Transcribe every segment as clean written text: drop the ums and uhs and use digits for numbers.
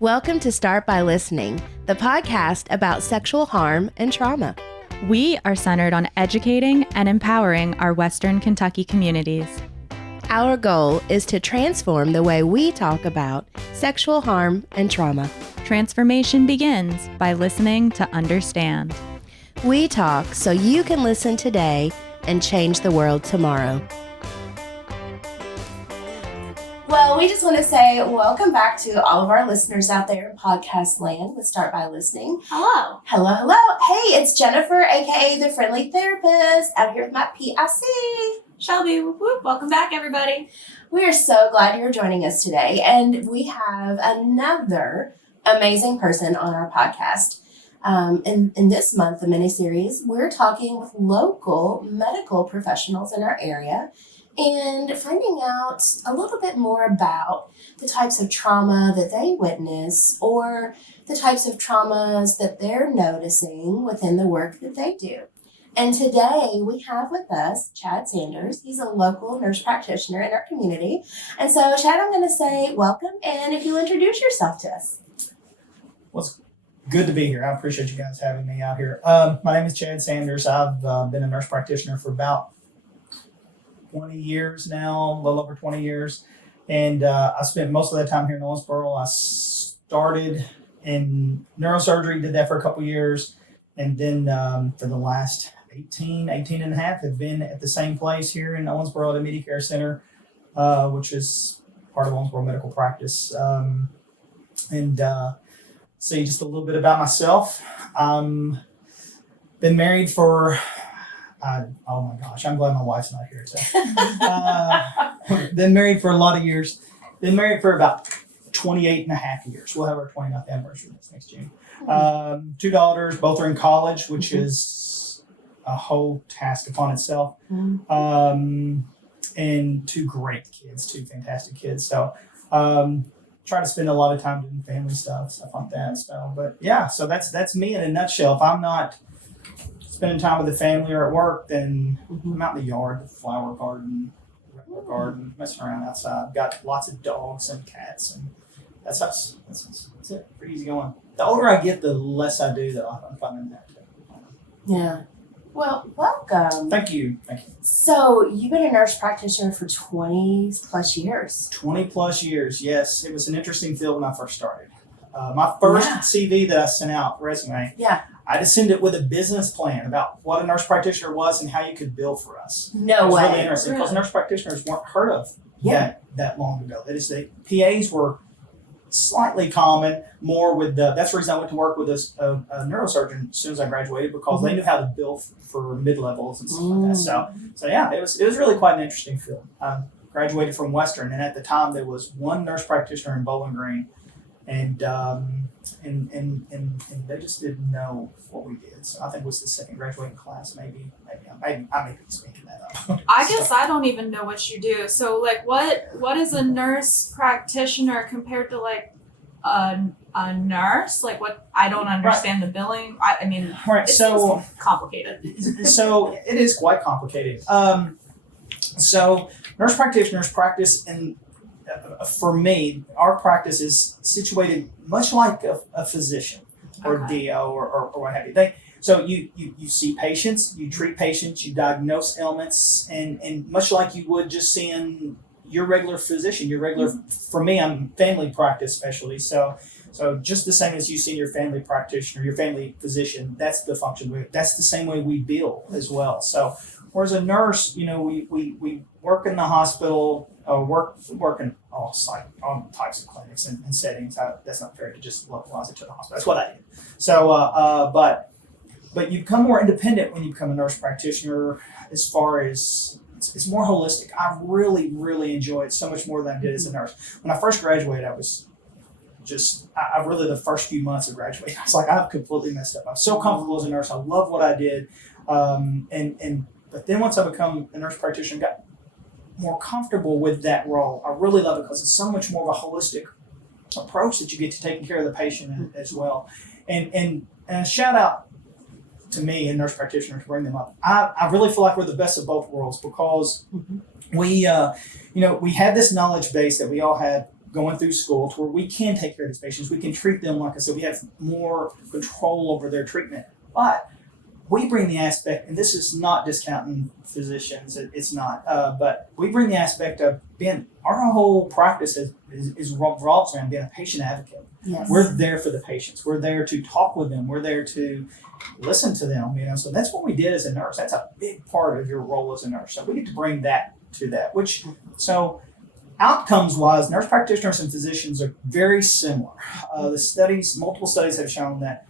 Welcome to Start By Listening, the podcast about sexual harm and trauma. We are centered on educating and empowering our Western Kentucky communities. Our goal is to transform the way we talk about sexual harm and trauma. Transformation begins by listening to understand. We talk so you can listen today and change the world tomorrow. Well, we just want to say welcome back to all of our listeners out there in podcast land with Start By Listening. Hello. Hello, hello. Hey, it's Jennifer, aka the Friendly Therapist, out here with my PIC. Shelby, whoop, whoop. Welcome back, everybody. We are so glad you're joining us today, and we have another amazing person on our podcast. In this month, the mini-series, we're talking with local medical professionals in our area and finding out a little bit more about the types of trauma that they witness or the types of traumas that they're noticing within the work that they do. And today we have with us Chad Sanders. He's a local nurse practitioner in our community. And so, Chad, I'm going to say welcome, and if you'll introduce yourself to us. Well, it's good to be here. I appreciate you guys having me out here. My name is Chad Sanders. I've been a nurse practitioner for about 20 years now, a little over 20 years. And I spent most of that time here in Owensboro. I started in neurosurgery, did that for a couple years. And then for the last 18 and a half, have been at the same place here in Owensboro at a Media Care Center, which is part of Owensboro Medical Practice. See just a little bit about myself. Been married for, oh my gosh, I'm glad my wife's not here today. Been married for a lot of years. Been married for about 28 and a half years. We'll have our 29th anniversary next June. 2 daughters, both are in college, which is a whole task upon itself. And 2 great kids, 2 fantastic kids. So try to spend a lot of time doing family stuff like that. So, but yeah, so that's me in a nutshell. If I'm not spending time with the family or at work, then I'm out in the yard, the flower garden, regular garden, messing around outside. Got lots of dogs and cats, and that's us. That's it. Pretty easy going. The older I get, the less I do, though. I'm finding that. Yeah. Well, welcome. Thank you. So you've been a nurse practitioner for 20 plus years. 20 plus years, yes. It was an interesting field when I first started. My first CV that I sent out, resume, I just sent it with a business plan about what a nurse practitioner was and how you could bill for us. No way. It was really interesting because nurse practitioners weren't heard of that long ago. That is, the PAs were slightly common, more with that's the reason I went to work with a neurosurgeon as soon as I graduated, because they knew how to bill for mid-levels and stuff like that. So yeah, it was really quite an interesting field. I graduated from Western, and at the time there was 1 nurse practitioner in Bowling Green, and they just didn't know what we did. So I think it was the second graduating class, maybe I may be speaking that up. I guess I don't even know what you do. So, like, what is a nurse practitioner compared to like a nurse? Like, what? I don't understand the billing. I mean, it seems complicated. So it is quite complicated. So nurse practitioners practice in. For me, our practice is situated much like a physician or DO or what have you. So you see patients, you treat patients, you diagnose ailments, and much like you would just seeing your regular physician, for me, I'm family practice specialty. So just the same as you see your family practitioner, your family physician, that's the function. That's the same way we bill as well. So whereas a nurse, we work in the hospital, work in all types of clinics and settings. That's not fair to just localize it to the hospital. That's what I did. So, but you become more independent when you become a nurse practitioner. As far as it's more holistic. I really, really enjoy it so much more than I did as a nurse. When I first graduated, I was I really, the first few months of graduating, I was like, I've completely messed up. I was so comfortable as a nurse. I love what I did. But then once I become a nurse practitioner, got more comfortable with that role. I really love it because it's so much more of a holistic approach that you get to taking care of the patient as well. And a shout out to me and nurse practitioners to bring them up. I really feel like we're the best of both worlds because we have this knowledge base that we all had going through school to where we can take care of these patients. We can treat them, like I said, we have more control over their treatment. But we bring the aspect, and this is not discounting physicians, it's not, but we bring the aspect of being, our whole practice is revolves around being a patient advocate. Yes. We're there for the patients. We're there to talk with them. We're there to listen to them, So that's what we did as a nurse. That's a big part of your role as a nurse. So we get to bring that to that, so outcomes-wise, nurse practitioners and physicians are very similar. Multiple studies have shown that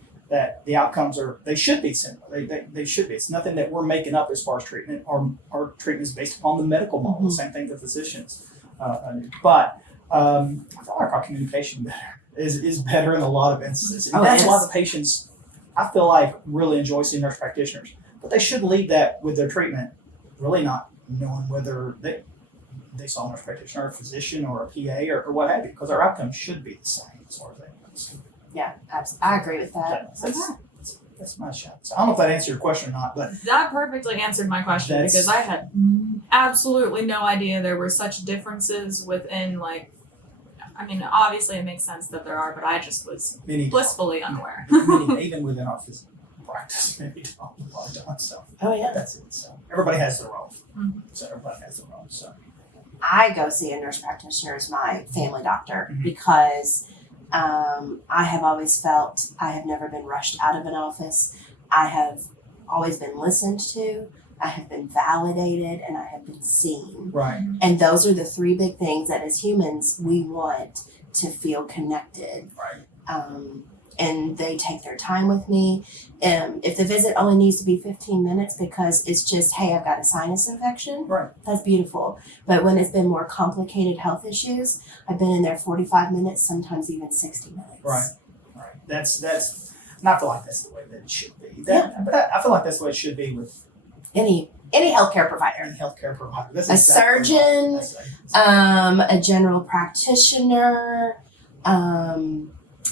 the outcomes they should be similar. They should be. It's nothing that we're making up as far as treatment. Our treatment is based upon the medical model. Same thing for physicians. But I feel like our communication is better in a lot of instances. And that's why the patients, I feel like, really enjoy seeing nurse practitioners. But they should leave that with their treatment, really not knowing whether they saw a nurse practitioner or a physician or a PA or what have you, because our outcomes should be the same as far as that goes. Yeah, absolutely. I agree with that. That's my shot. So I don't know if that answered your question or not, but that perfectly answered my question because I had absolutely no idea there were such differences within, like, I mean, obviously it makes sense that there are, but I just was blissfully unaware. Even within our physical practice, maybe talk a lot of times. So that's it. So everybody has their role. So I go see a nurse practitioner as my family doctor because I have always felt I have never been rushed out of an office. I have always been listened to. I have been validated, and I have been seen. Right. And those are the three big things that as humans we want to feel connected. Right. And they take their time with me. If the visit only needs to be 15 minutes because it's just, hey, I've got a sinus infection, right, that's beautiful. But when it's been more complicated health issues, I've been in there 45 minutes, sometimes even 60 minutes. Right. That's, and I feel like that's the way that it should be. But I feel like that's the way it should be with any healthcare provider. Any healthcare provider. That's a surgeon, a general practitioner,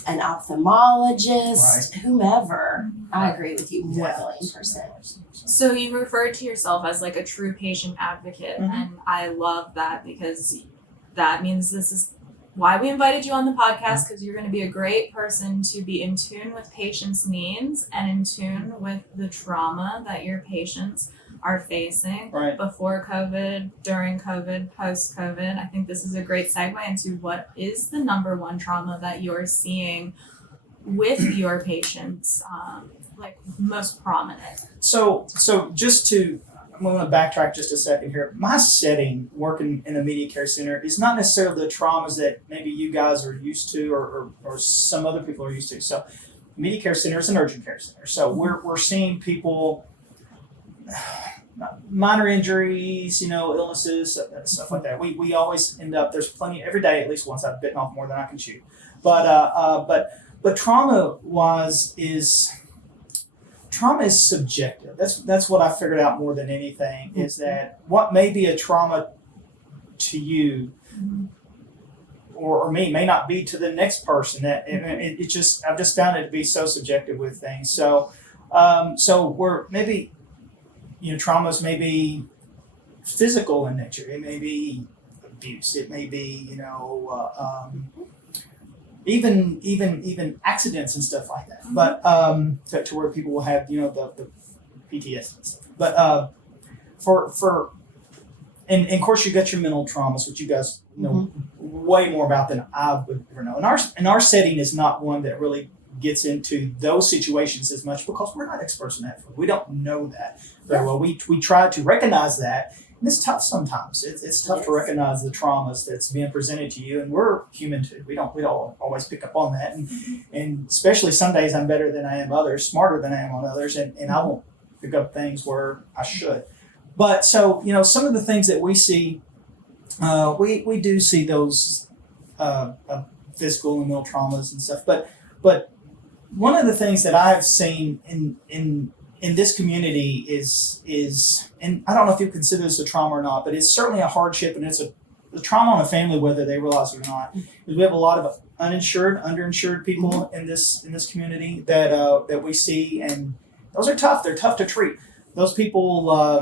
an ophthalmologist, whomever. I agree with you 1,000,000%. So you referred to yourself as like a true patient advocate, and I love that because that means this is why we invited you on the podcast, because you're going to be a great person to be in tune with patients' needs and in tune with the trauma that your patients are facing before COVID, during COVID, post-COVID. I think this is a great segue into what is the number one trauma that you're seeing with your patients, like most prominent. So I'm going to backtrack just a second here. My setting, working in a media care center, is not necessarily the traumas that maybe you guys are used to or some other people are used to. So media care center is an urgent care center. So we're seeing people, minor injuries, illnesses, stuff like that. We always end up, there's plenty, every day at least once I've bitten off more than I can chew. But trauma-wise trauma is subjective. That's what I figured out more than anything, is that what may be a trauma to you or me may not be to the next person. That I've just found it to be so subjective with things. So we're maybe, traumas may be physical in nature. It may be abuse. It may be, even accidents and stuff like that. But to where people will have, the PTSD and stuff. But and of course you got your mental traumas, which you guys know way more about than I would ever know. And our setting is not one that really gets into those situations as much because we're not experts in that field. We don't know that very well. We try to recognize that. And it's tough sometimes. It's tough to recognize the traumas that's being presented to you, and we're human too. We don't always pick up on that, and especially some days I'm better than I am others, smarter than I am on others, and I won't pick up things where I should. But so some of the things that we see, we do see those physical and mental traumas and stuff. But one of the things that I've seen in this community is, and I don't know if you consider this a trauma or not, but it's certainly a hardship, and it's a trauma on a family whether they realize it or not. We have a lot of uninsured, underinsured people in this community that we see, and those are tough. They're tough to treat. Those people, I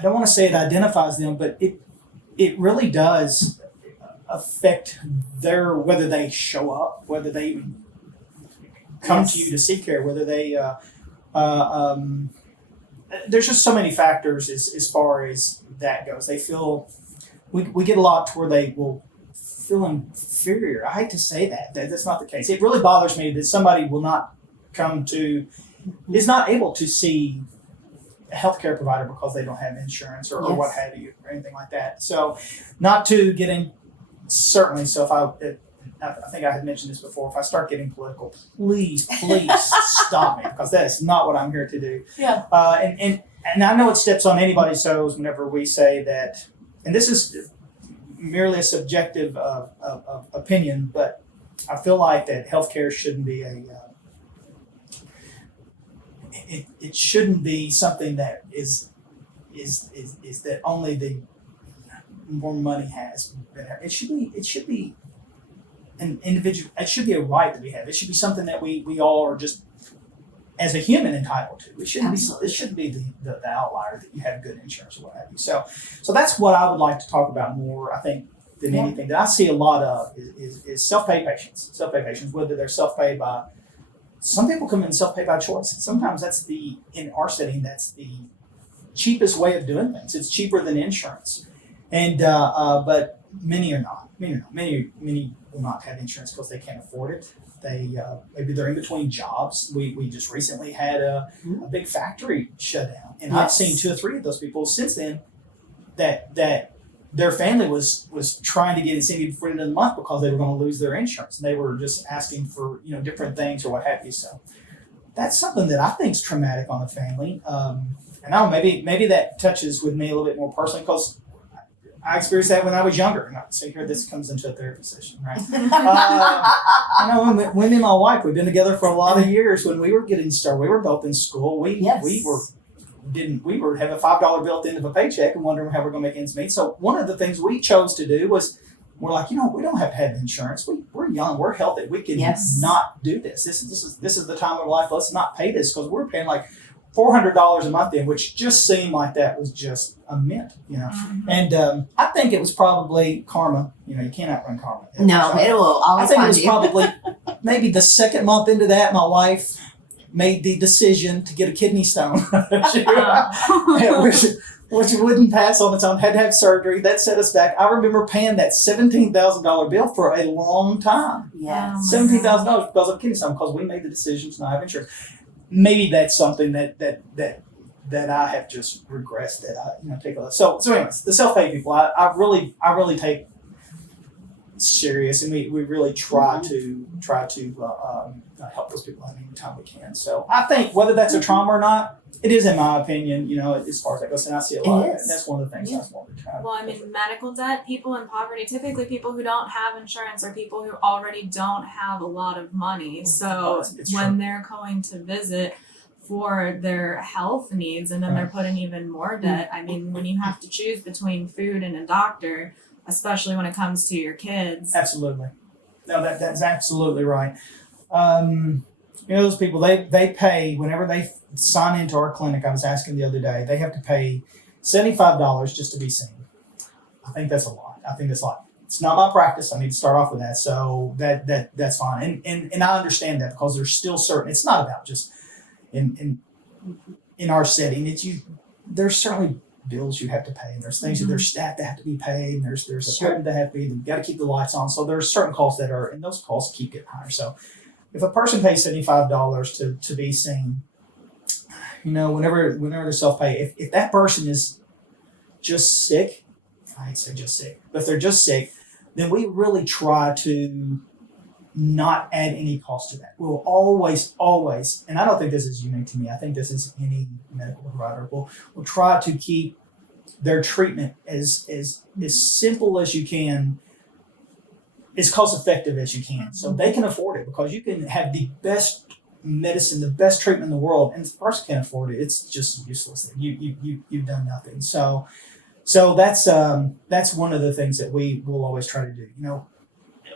don't want to say it identifies them, but it really does affect whether they show up, whether they even come to you to seek care, whether they there's just so many factors as far as that goes. They feel we get a lot to where they will feel inferior. I hate to say that's not the case. It really bothers me that somebody will not is not able to see a healthcare provider because they don't have insurance or what have you or anything like that. So not to get in, certainly. So I think I had mentioned this before. If I start getting political, please stop me, because that is not what I'm here to do. Yeah. And I know it steps on anybody's toes whenever we say that, and this is merely a subjective opinion, but I feel like that healthcare shouldn't be it shouldn't be something that is that only the more money has. It should be an individual. It should be a right that we have. It should be something that we all are just as a human entitled to. It shouldn't be the outlier that you have good insurance or what have you. So that's what I would like to talk about more, I think, than anything that I see a lot of is self-pay patients. Self-pay patients, whether they're self-paid by, some people come in self-pay by choice. And sometimes in our setting, that's the cheapest way of doing things. It's cheaper than insurance. And but many are not. Many will not have insurance because they can't afford it. They maybe they're in between jobs. We just recently had a big factory shut down, and I've seen 2 or 3 of those people since then that their family was trying to get incentive before the end of the month because they were going to lose their insurance, and they were just asking for different things or what have you. So that's something that I think is traumatic on the family. And I don't know, maybe that touches with me a little bit more personally because I experienced that when I was younger. So here this comes into a therapy session, right? I know when me and my wife, we've been together for a lot of years. When we were getting started, we were both in school. We were having a $5 bill at the end of a paycheck and wondering how we're going to make ends meet. So one of the things we chose to do was we're like, we don't have to have insurance. We're young, we're healthy. We can not do this. This is the time of life. Let's not pay this because we're paying like $400 a month in, which just seemed like that was just a mint, Mm-hmm. And I think it was probably karma. You can't outrun karma. No, it will always I think it find was you. probably maybe the second month into that, my wife made the decision to get a kidney stone, which wouldn't pass on its own. Had to have surgery. That set us back. I remember paying that $17,000 bill for a long time. Yes. $17,000 because of kidney stone, because we made the decision to not have insurance. Maybe that's something that I have just regressed that I take a look. So anyways, the self-pay people, I really take serious, and we really try to help those people out any time we can. So I think whether that's a trauma or not, it is, in my opinion, as far as that goes, and I see a lot of that. That's one of the things I want to try. Well, I mean, medical debt, people in poverty, typically people who don't have insurance are people who already don't have a lot of money. So it's when true. they're going to visit for their health needs, and then they're put in even more debt. I mean, when you have to choose between food and a doctor, especially when it comes to your kids. Absolutely. No, that's absolutely right. Those people, they pay, whenever they sign into our clinic, I was asking the other day, they have to pay $75 just to be seen. I think that's a lot. It's not my practice. I need to start off with that. So that's fine. And I understand that because there's still certain, it's not about just in our setting, there's certainly bills you have to pay, and there's things that there's staff that have to be paid, and there's equipment that have to be, and you got to keep the lights on. So there's certain costs and those costs keep getting higher. So if a person pays $75 to be seen, whenever they're self-pay, if that person is just sick, I hate to say just sick, but if they're just sick, then we really try to not add any cost to that. We'll always, and I don't think this is unique to me. I think this is any medical provider. We'll try to keep their treatment as simple as you can, as cost effective as you can, so they can afford it. Because you can have the best medicine, the best treatment in the world, and if the person can't afford it, it's just useless. You've done nothing. So that's one of the things that we will always try to do.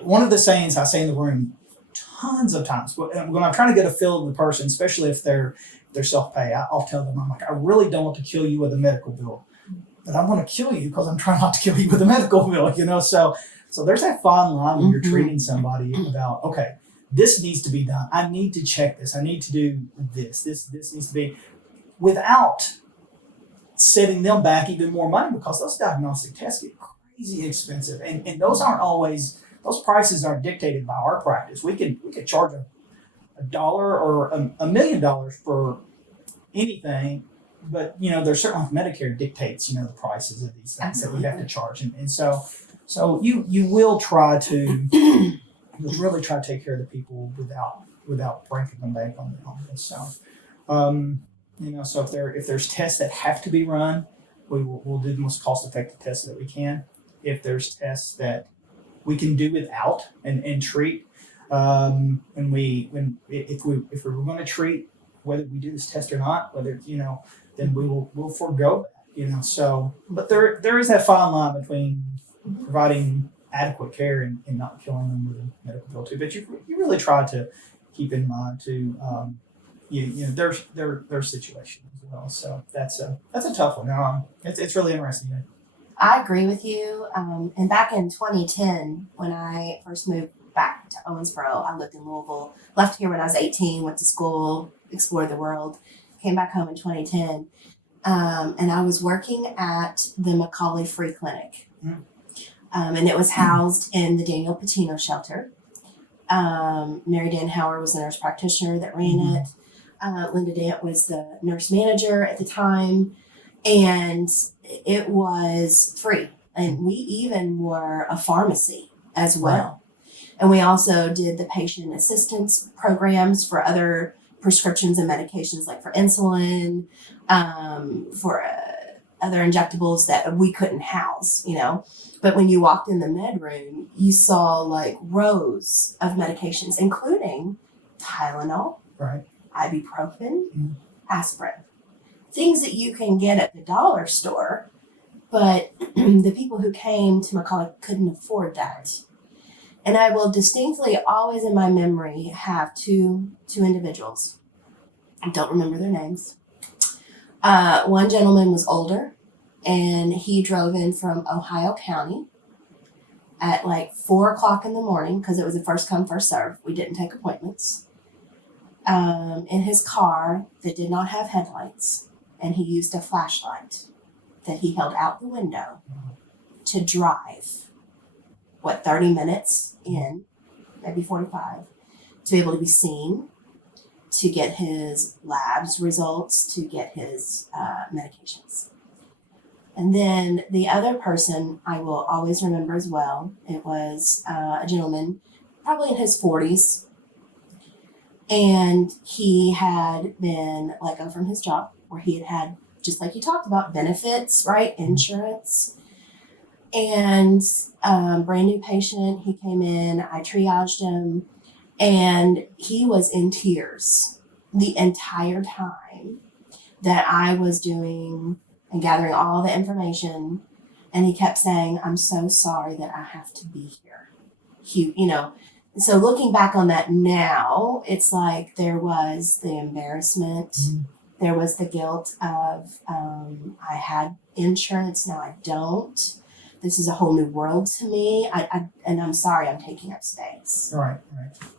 One of the sayings I say in the room tons of times when I'm trying to get a feel of the person, especially if they're self-pay, I'll tell them, I'm like, I really don't want to kill you with a medical bill, but I want to kill you because I'm trying not to kill you with a medical bill, So So there's that fine line when you're Mhm. treating somebody about, okay, this needs to be done. I need to check this. I need to do this. This needs to be, without setting them back even more money, because those diagnostic tests get crazy expensive. And those aren't always, those prices aren't dictated by our practice. We could charge a dollar or $1 million for anything, but there's certainly Medicare dictates the prices of these things that we have to charge, and so you will try to really try to take care of the people without breaking them back on this. So so if there's tests that have to be run, we'll do the most cost effective tests that we can. If there's tests that we can do without and treat, if we were going to treat, whether we do this test or not, whether then we'll forego that. So, but there is that fine line between providing adequate care and not killing them with a medical bill too. But you really try to keep in mind too, their situation as well. So that's a tough one. It's really interesting. I agree with you. And back in 2010, when I first moved back to Owensboro, I lived in Louisville, left here when I was 18, went to school, explored the world, came back home in 2010. And I was working at the Macaulay Free Clinic. And it was housed in the Daniel Patino shelter. Mary Dan Howard was the nurse practitioner that ran it. Linda Dant was the nurse manager at the time. And it was free. And we even were a pharmacy as well. Right. And we also did the patient assistance programs for other prescriptions and medications, like for insulin, for other injectables that we couldn't house, But when you walked in the med room, you saw like rows of medications, including Tylenol, right, ibuprofen, aspirin. Things that you can get at the dollar store, but the people who came to Macaulay couldn't afford that. And I will distinctly, always in my memory, have two individuals. I don't remember their names. One gentleman was older, and he drove in from Ohio County at like 4:00 in the morning, because it was a first come, first serve. We didn't take appointments. In his car that did not have headlights, and he used a flashlight that he held out the window to drive, 30 minutes in, maybe 45, to be able to be seen, to get his labs results, to get his medications. And then the other person I will always remember as well, it was a gentleman, probably in his 40s, and he had been let go from his job, where he had, just like you talked about, benefits, right? Insurance. And brand new patient, he came in, I triaged him, and he was in tears the entire time that I was doing and gathering all the information. And he kept saying, "I'm so sorry that I have to be here." So looking back on that now, it's like there was the embarrassment, there was the guilt of I had insurance, now I don't. This is a whole new world to me. And I'm sorry I'm taking up space. Right.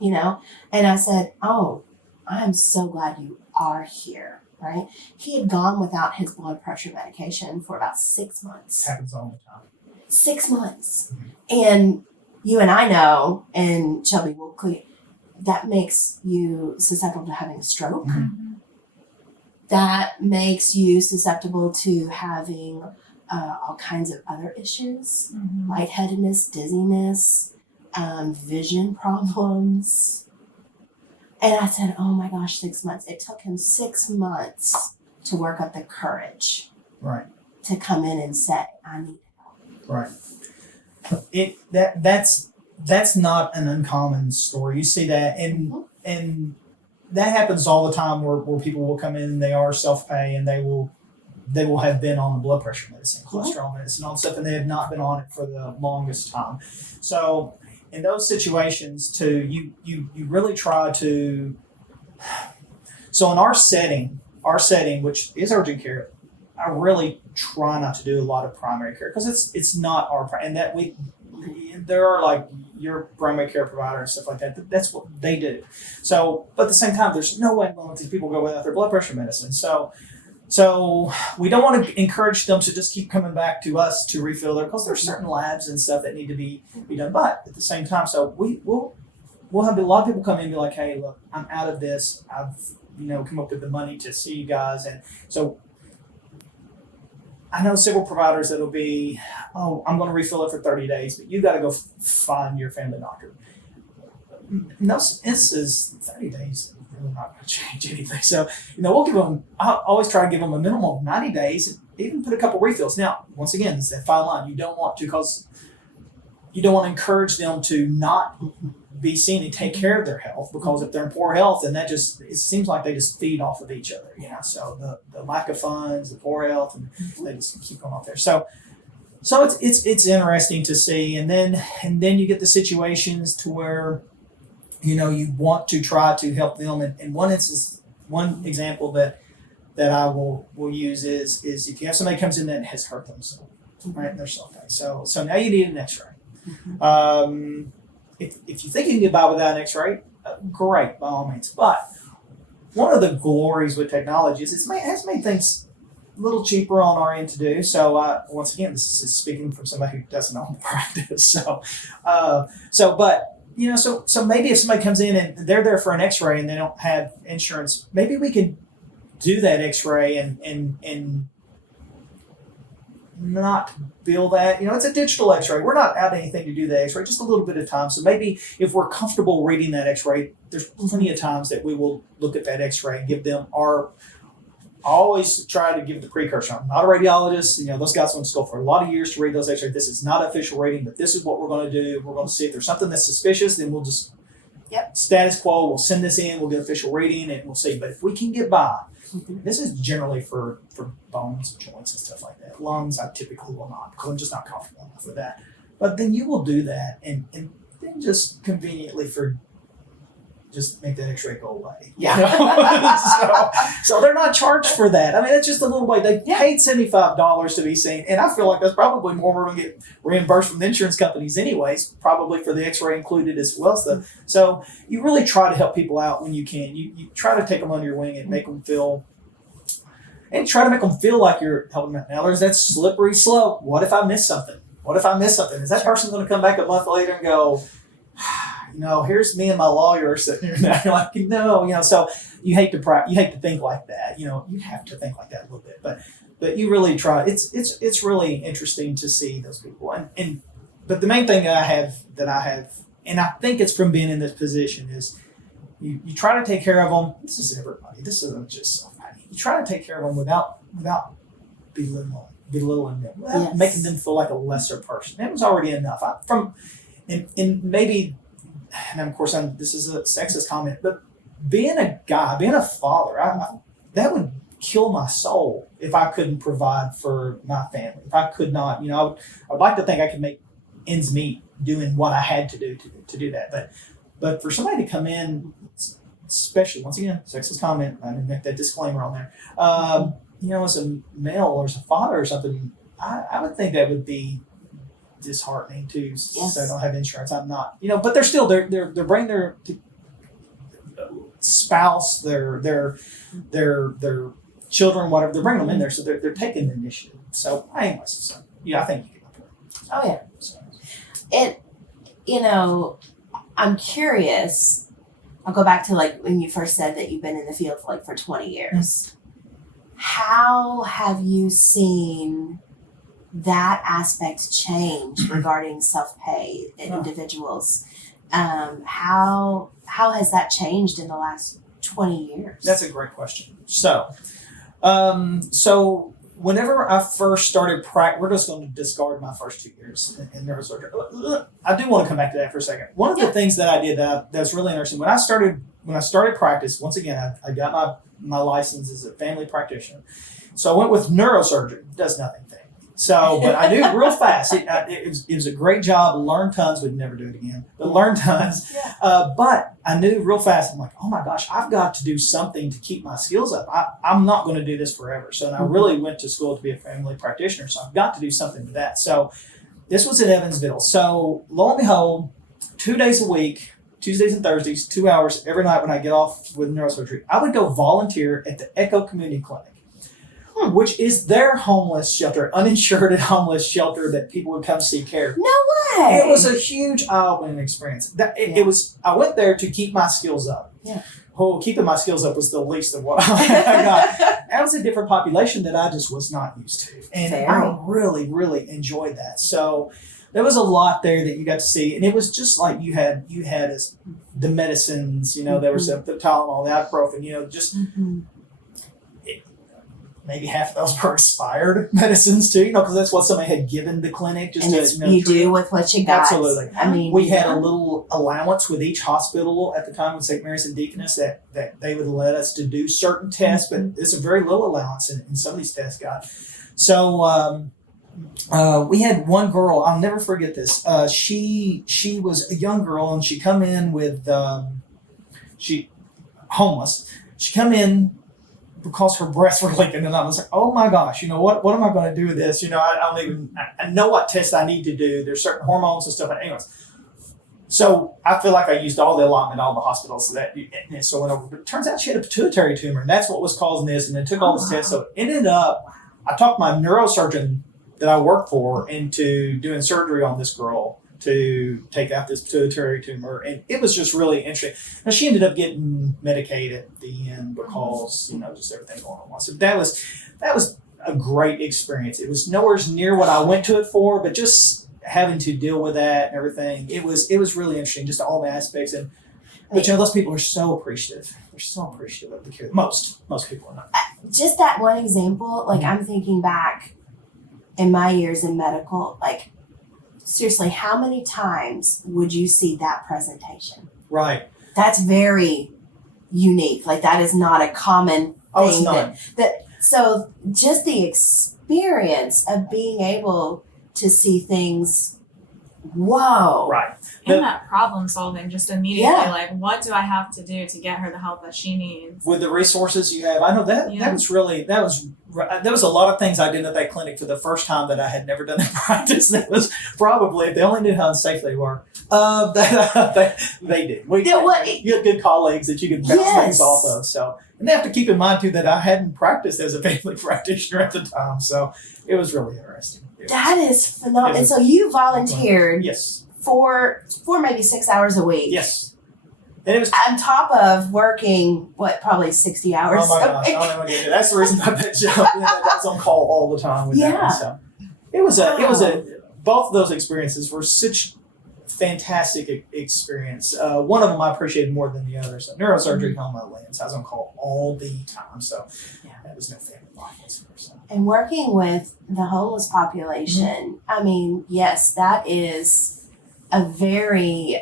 And I said, "Oh, I'm so glad you are here," right? He had gone without his blood pressure medication for about 6 months. It happens all the time. 6 months. And you and I know, and Shelby will clear, that makes you susceptible to having a stroke. That makes you susceptible to having all kinds of other issues, lightheadedness, dizziness, vision problems. And I said, "Oh my gosh, 6 months." It took him 6 months to work up the courage, right, to come in and say, "I need help." Right. That's not an uncommon story. You see that, and that happens all the time, where people will come in and they are self-pay, and they will have been on the blood pressure medicine, cholesterol medicine, all stuff, and they have not been on it for the longest time. So in those situations too, you really try to. So in our setting, which is urgent care, I really try not to do a lot of primary care, because it's not our, and that there are like your primary care provider and stuff like that. That's what they do. So, but at the same time, there's no way these people go without their blood pressure medicine. So we don't want to encourage them to just keep coming back to us to refill their, because there's certain labs and stuff that need to be done. But at the same time, so we'll have a lot of people come in and be like, hey, look, I'm out of this. I've come up with the money to see you guys, and so I know several providers that'll be, oh, I'm going to refill it for 30 days, but you got to go find your family doctor. In those instances, 30 days is really not going to change anything. So, we'll give them, I always try to give them a minimum of 90 days, and even put a couple refills. Now, once again, it's that fine line. You don't want to, because you don't want to encourage them to not be seen and take care of their health, because if they're in poor health, then it seems like they just feed off of each other, so the lack of funds, the poor health, and they just keep going off there. So it's interesting to see, and then you get the situations to where you want to try to help them. And one example that I will use is if you have somebody comes in that has hurt themselves, right, in their self-pay. So now you need an X-ray. If you think you can get by without an X-ray, great, by all means. But one of the glories with technology is it has made things a little cheaper on our end to do. So once again, this is speaking from somebody who doesn't own the practice. So maybe if somebody comes in and they're there for an X-ray and they don't have insurance, maybe we could do that X-ray and not bill that. It's a digital X-ray. We're not out anything to do the X-ray, just a little bit of time. So maybe if we're comfortable reading that X-ray, there's plenty of times that we will look at that X-ray and give them I always try to give the precursor. I'm not a radiologist. Those guys went to school for a lot of years to read those X-rays. This is not official rating, but this is what we're going to do. We're going to see if there's something that's suspicious, then we'll just status quo. We'll send this in. We'll get official rating, and we'll see. But if we can get by, this is generally for bones, joints, and stuff like that. Lungs, I typically will not, because I'm just not comfortable enough with that. But then you will do that, and then just conveniently just make that X-ray go away. So they're not charged for that. I mean, it's just a little way. They paid $75 to be seen, and I feel like that's probably more we're going to get reimbursed from the insurance companies anyways, probably for the X-ray included as well. So you really try to help people out when you can. You try to take them under your wing and make them feel, and try to make them feel like you're helping them out. Now, there's that slippery slope. What if I miss something? Is that person going to come back a month later and go, here's me and my lawyer sitting here now. You're like, no, so you hate to think like that. You have to think like that a little bit, but you really try. It's really interesting to see those people. But the main thing that I have, and I think it's from being in this position, is you try to take care of them. This is everybody. This isn't just somebody. You try to take care of them without belittling them, without making them feel like a lesser person. It was already enough. And of course, this is a sexist comment, but being a guy, being a father, that would kill my soul if I couldn't provide for my family. If I could not, I'd like to think I could make ends meet doing what I had to do to do that. But for somebody to come in, especially, once again, sexist comment, I didn't make that disclaimer on there, as a male or as a father or something, I would think that would be disheartening too. So I don't have insurance. I'm not, but they're still they're bringing their spouse, their children, whatever. They're bringing them in there, so they're taking the initiative. So I think you can do it. Oh yeah. So I'm curious. I'll go back to when you first said that you've been in the field for 20 years. How have you seen that aspect change regarding self-pay individuals? How has that changed in the last 20 years? That's a great question. So whenever I first started we're just going to discard my first 2 years in neurosurgery. I do want to come back to that for a second. One of the things that I did that's really interesting, when I started practice, once again, I got my license as a family practitioner. So I went with neurosurgery. It does nothing thing. So, but I knew real fast. It was a great job. Learned tons. Would never do it again. But learned tons. But I knew real fast. I'm like, oh my gosh, I've got to do something to keep my skills up. I'm not going to do this forever. So I really went to school to be a family practitioner. So I've got to do something with that. So This was in Evansville. So lo and behold, 2 days a week, Tuesdays and Thursdays, 2 hours every night when I get off with neurosurgery, I would go volunteer at the Echo Community Clinic, which is their homeless shelter, uninsured and homeless shelter that people would come seek care. No way. It was a huge eye-opening experience. It was. I went there to keep my skills up. Yeah. Well, keeping my skills up was the least of what I got. That was a different population that I just was not used to, and I really, really enjoyed that. So there was a lot there that you got to see, and it was just like you had the medicines. There was the Tylenol, the ibuprofen. Just. Maybe half of those were expired medicines too, because that's what somebody had given the clinic. Just and you do with what you got. Absolutely. I mean, we had a little allowance with each hospital at the time with St. Mary's and Deaconess that they would let us to do certain tests, but it's a very little allowance in some of these tests got. So we had one girl. I'll never forget this. She was a young girl, and she come in with homeless. She come in because her breasts were leaking, and I was like, oh my gosh, what am I going to do with this? I know what tests I need to do. There's certain hormones and stuff. Anyways, so I feel like I used all the allotment, all the hospitals. So went over. But it turns out she had a pituitary tumor, and that's what was causing this. And it took all this tests. So it ended up, I talked my neurosurgeon that I worked for into doing surgery on this girl to take out this pituitary tumor, and it was just really interesting. Now she ended up getting medicated at the end because just everything going on. So that was a great experience. It was nowhere near what I went to it for, but just having to deal with that and everything, it was really interesting, just all the aspects. But those people are so appreciative. They're so appreciative of the care. Most people are not. Just that one example, I'm thinking back in my years in medical, seriously, how many times would you see that presentation? Right. That's very unique. That is not a common thing. Oh, it's not. So just the experience of being able to see things, whoa. Right. And that problem solving just immediately, Yeah. What do I have to do to get her the help that she needs? With the resources you have, I know that there was a lot of things I did at that clinic for the first time that I had never done in practice. That was probably, if they only knew how unsafe they were, they did. You had good colleagues that you could bounce things off of. So, and they have to keep in mind too that I hadn't practiced as a family practitioner at the time, so it was really interesting. That is phenomenal. And so you volunteered for maybe 6 hours a week. Yes. And it was on top of working, probably 60 hours. Oh my gosh, I don't know what to do. That's the reason I bet you I was on call all the time with that. So it was both of those experiences were such fantastic experience. One of them I appreciated more than the other. So neurosurgery on my lens. I was on call all the time. So that was no family life. So. And working with the homeless population, I mean, yes, that is a very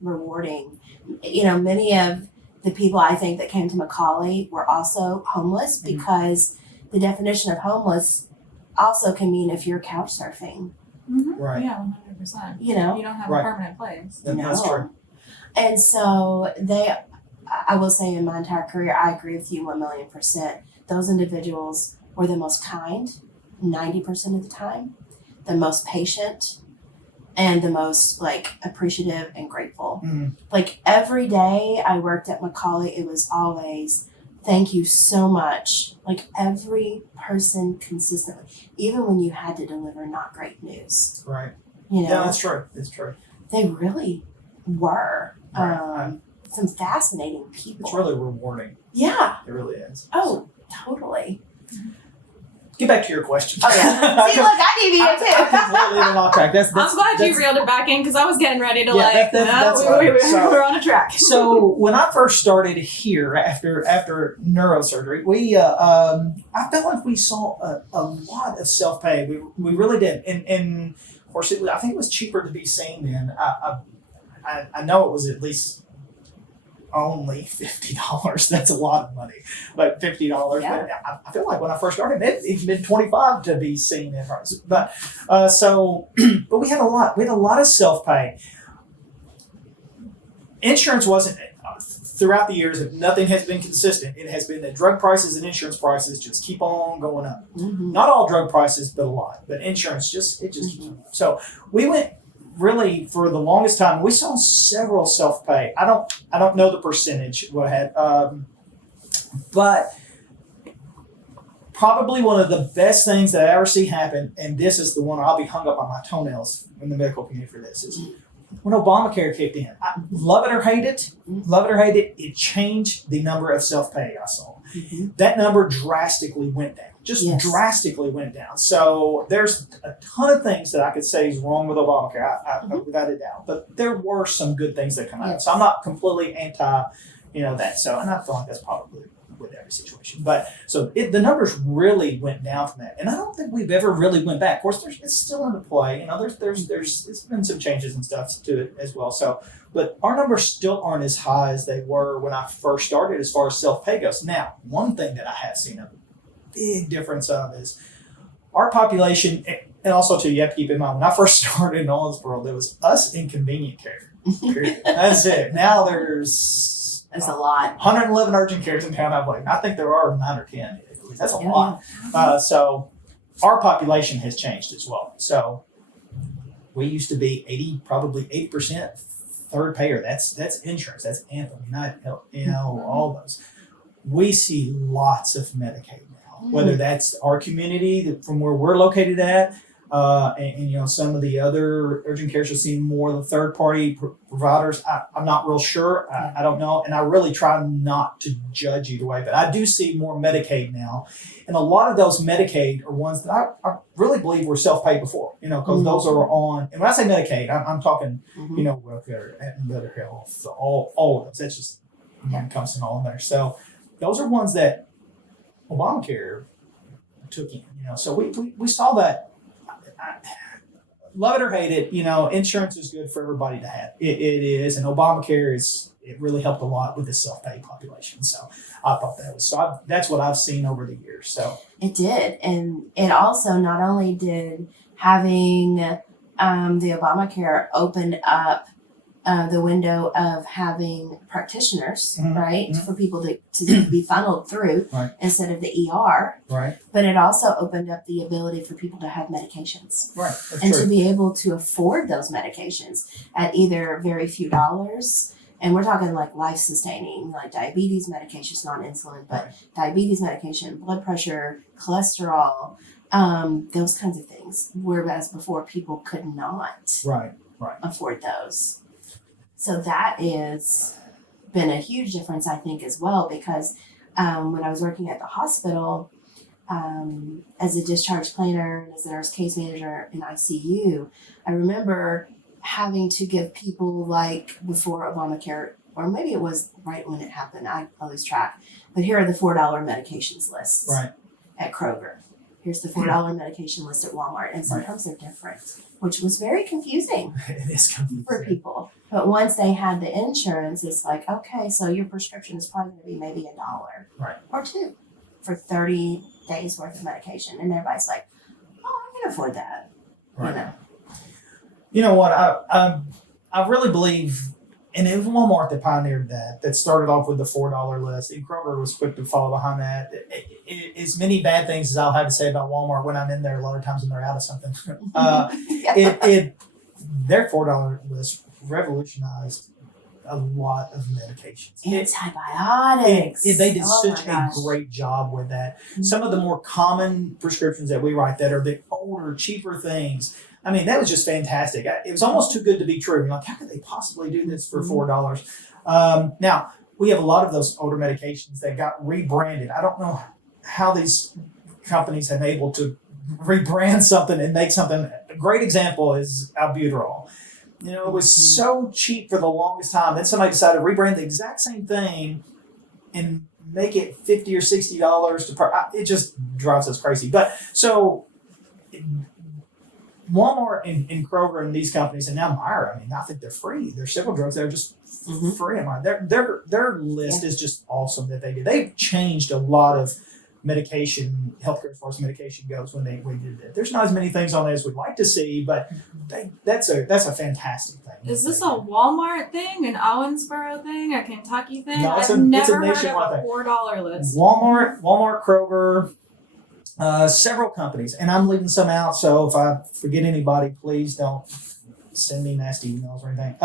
rewarding. Many of the people I think that came to Macaulay were also homeless because the definition of homeless also can mean if you're couch surfing. Mm-hmm. Right. Yeah, 100%. You know, you don't have a permanent place. That's true. And so I will say in my entire career, I agree with you 1,000,000%. Those individuals were the most kind 90% of the time, the most patient, and the most appreciative and grateful. Mm-hmm. Every day I worked at Macaulay, it was always, thank you so much. Every person consistently, even when you had to deliver not great news. Right. Yeah, that's true. It's true. They really were. Right. Some fascinating people. It's really rewarding. Yeah. It really is. Oh, totally. Get back to your question. Oh yeah. See, look, I deviated too. I completely went off track. I'm glad you reeled it back in because I was getting ready to that's we're on a track. So when I first started here after neurosurgery, I felt like we saw a lot of self-pay. We really did, and of course I think it was cheaper to be seen then. I know it was at least only $50. That's a lot of money, but $50. Yeah. But I feel like when I first started, it's been $25 to be seen in front. But but we had a lot. We had a lot of self pay. Insurance wasn't throughout the years, if nothing has been consistent, it has been that drug prices and insurance prices just keep on going up. Mm-hmm. Not all drug prices, but a lot. But insurance just keeps on up. So we went really for the longest time. We saw several self-pay. I don't know the percentage what had, but probably one of the best things that I ever see happen, and this is the one I'll be hung up on my toenails in the medical community for this, is when Obamacare kicked in. I love it or hate it, it changed the number of self-pay I saw. Mm-hmm. That number drastically went down, drastically went down. So there's a ton of things that I could say is wrong with Obamacare, without a doubt. But there were some good things that come out. Yes. So I'm not completely anti, that. So, and I feel like that's probably with every situation. But so the numbers really went down from that. And I don't think we've ever really went back. Of course, it's still into play. There's been some changes and stuff to it as well. So, but our numbers still aren't as high as they were when I first started as far as self-pay goes. Now, one thing that I have seen a big difference of is our population, and also too, you have to keep in mind, when I first started in Owensboro, there was us in convenient care. Period. That's it. Now there's a lot. 111 urgent cares in town. I think there are 9 or 10. That's a lot. So our population has changed as well. So we used to be probably 80% third payer. That's insurance. That's Anthem, United Health, all those. We see lots of Medicaid now, whether that's our community from where we're located at, and some of the other urgent cares are seeing more of the third party providers. I'm not real sure. I don't know. And I really try not to judge either way, but I do see more Medicaid now. And a lot of those Medicaid are ones that I really believe were self-paid before, because those are on, and when I say Medicaid, I'm talking, welfare and better health, all of those. That's just encompassing all in there. So those are ones that Obamacare took in, so we saw that. Love it or hate it, insurance is good for everybody to have. It is, and Obamacare it really helped a lot with the self-pay population. So I thought that was that's what I've seen over the years. So it did, and it also not only did having the Obamacare opened up the window of having practitioners, right, for people to be funneled through instead of the ER. Right. But it also opened up the ability for people to have medications. Right. That's and true. to be able to afford those medications at either very few dollars. And we're talking like life-sustaining, like diabetes medications, not insulin, but diabetes medication, blood pressure, cholesterol, those kinds of things. Whereas before people could not afford those. So that is been a huge difference, I think, as well, because when I was working at the hospital as a discharge planner and as a nurse case manager in ICU, I remember having to give people, like before Obamacare, or maybe it was right when it happened, I lose track, but here are the $4 medications lists at Kroger. Here's the $4 medication list at Walmart, and sometimes they're different, which was very confusing It is confusing for people. But once they had the insurance, it's like, okay, so your prescription is probably going to be maybe $1 or $2 for 30 days worth of medication, and everybody's like, oh, I can afford that. You know what? I really believe, and it was Walmart that pioneered that started off with the $4 list, and Kroger was quick to follow behind that. As many bad things as I'll have to say about Walmart when I'm in there, a lot of times when they're out of something, their $4 list revolutionized a lot of medications. Antibiotics. They did such a great job with that. Some of the more common prescriptions that we write that are the older, cheaper things. I mean, that was just fantastic. It was almost too good to be true. Like, how could they possibly do this for $4? Now, we have a lot of those older medications that got rebranded. I don't know how these companies have been able to rebrand something and make something. A great example is albuterol. It was so cheap for the longest time. Then somebody decided to rebrand the exact same thing and make it $50 or $60 it just drives us crazy. But so Walmart and Kroger and these companies, and now Meijer, I mean, I think they're free. There's several drugs that are just free. Their list is just awesome that they did. They've changed a lot of medication, healthcare as far as medication goes when we did that. There's not as many things on there as we'd like to see, but that's a fantastic thing. Is this a Walmart thing, an Owensboro thing, a Kentucky thing? No, I've it's never a heard of nationwide a $4 list. Walmart, Kroger, several companies, and I'm leaving some out. So if I forget anybody, please don't send me nasty emails or anything.